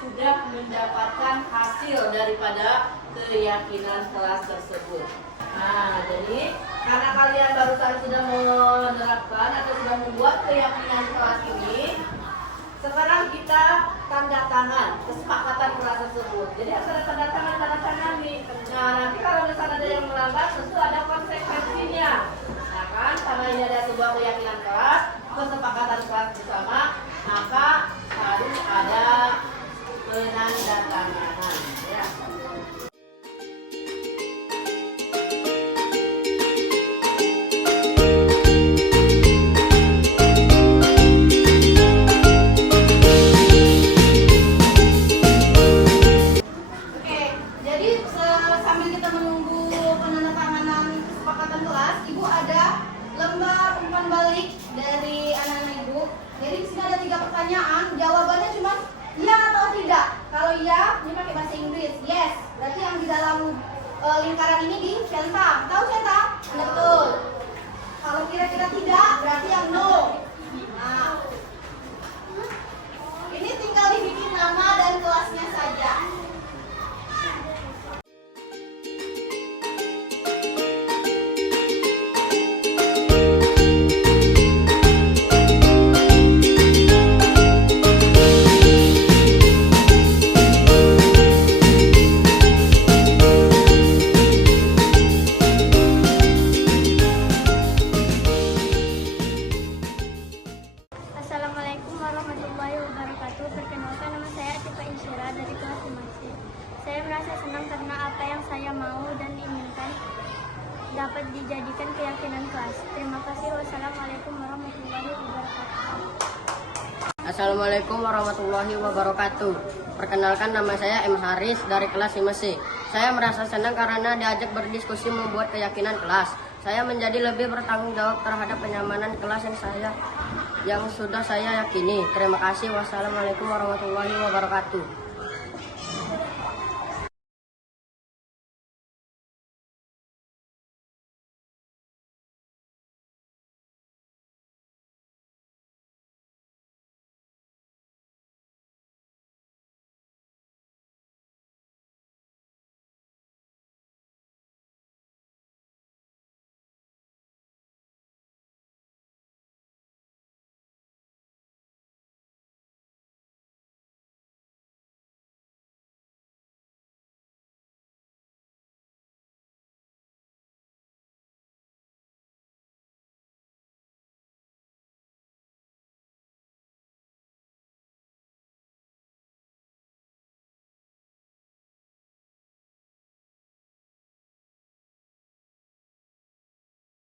sudah mendapatkan hasil daripada keyakinan kelas tersebut. Nah, jadi karena kalian barusan sudah menerapkan atau sudah membuat keyakinan kelas ini, sekarang kita tanda tangan kesepakatan kelas tersebut. Jadi harus ada tanda tangan nih. Nah, nanti kalau misalnya ada yang melanggar, tentu ada konsekuensinya. Nah kan, karena ini ada sebuah keyakinan kelas, kesepakatan kelas bersama, maka harus ada penandatanganan. Ya. Dari anak-anak ibu. Jadi di sini ada 3 pertanyaan, jawabannya cuma iya atau tidak. Kalau iya, ini pakai bahasa Inggris. Yes, berarti yang di dalam lingkaran ini di centang. Tahu centang? Betul. Kalau kira-kira tidak, berarti yang no. Nah, ini tinggal dibikin nama dan kelasnya saja. Assalamualaikum warahmatullahi wabarakatuh. Perkenalkan, nama saya Atifa Insyira dari kelas 5C. Saya merasa senang karena apa yang saya mau dan inginkan dapat dijadikan keyakinan kelas. Terima kasih. Wassalamualaikum warahmatullahi wabarakatuh. Assalamualaikum warahmatullahi wabarakatuh. Perkenalkan, nama saya M. Haris dari kelas 5C. Saya merasa senang karena diajak berdiskusi membuat keyakinan kelas. Saya menjadi lebih bertanggung jawab terhadap kenyamanan kelas yang sudah saya yakini. Terima kasih. Wassalamualaikum warahmatullahi wabarakatuh.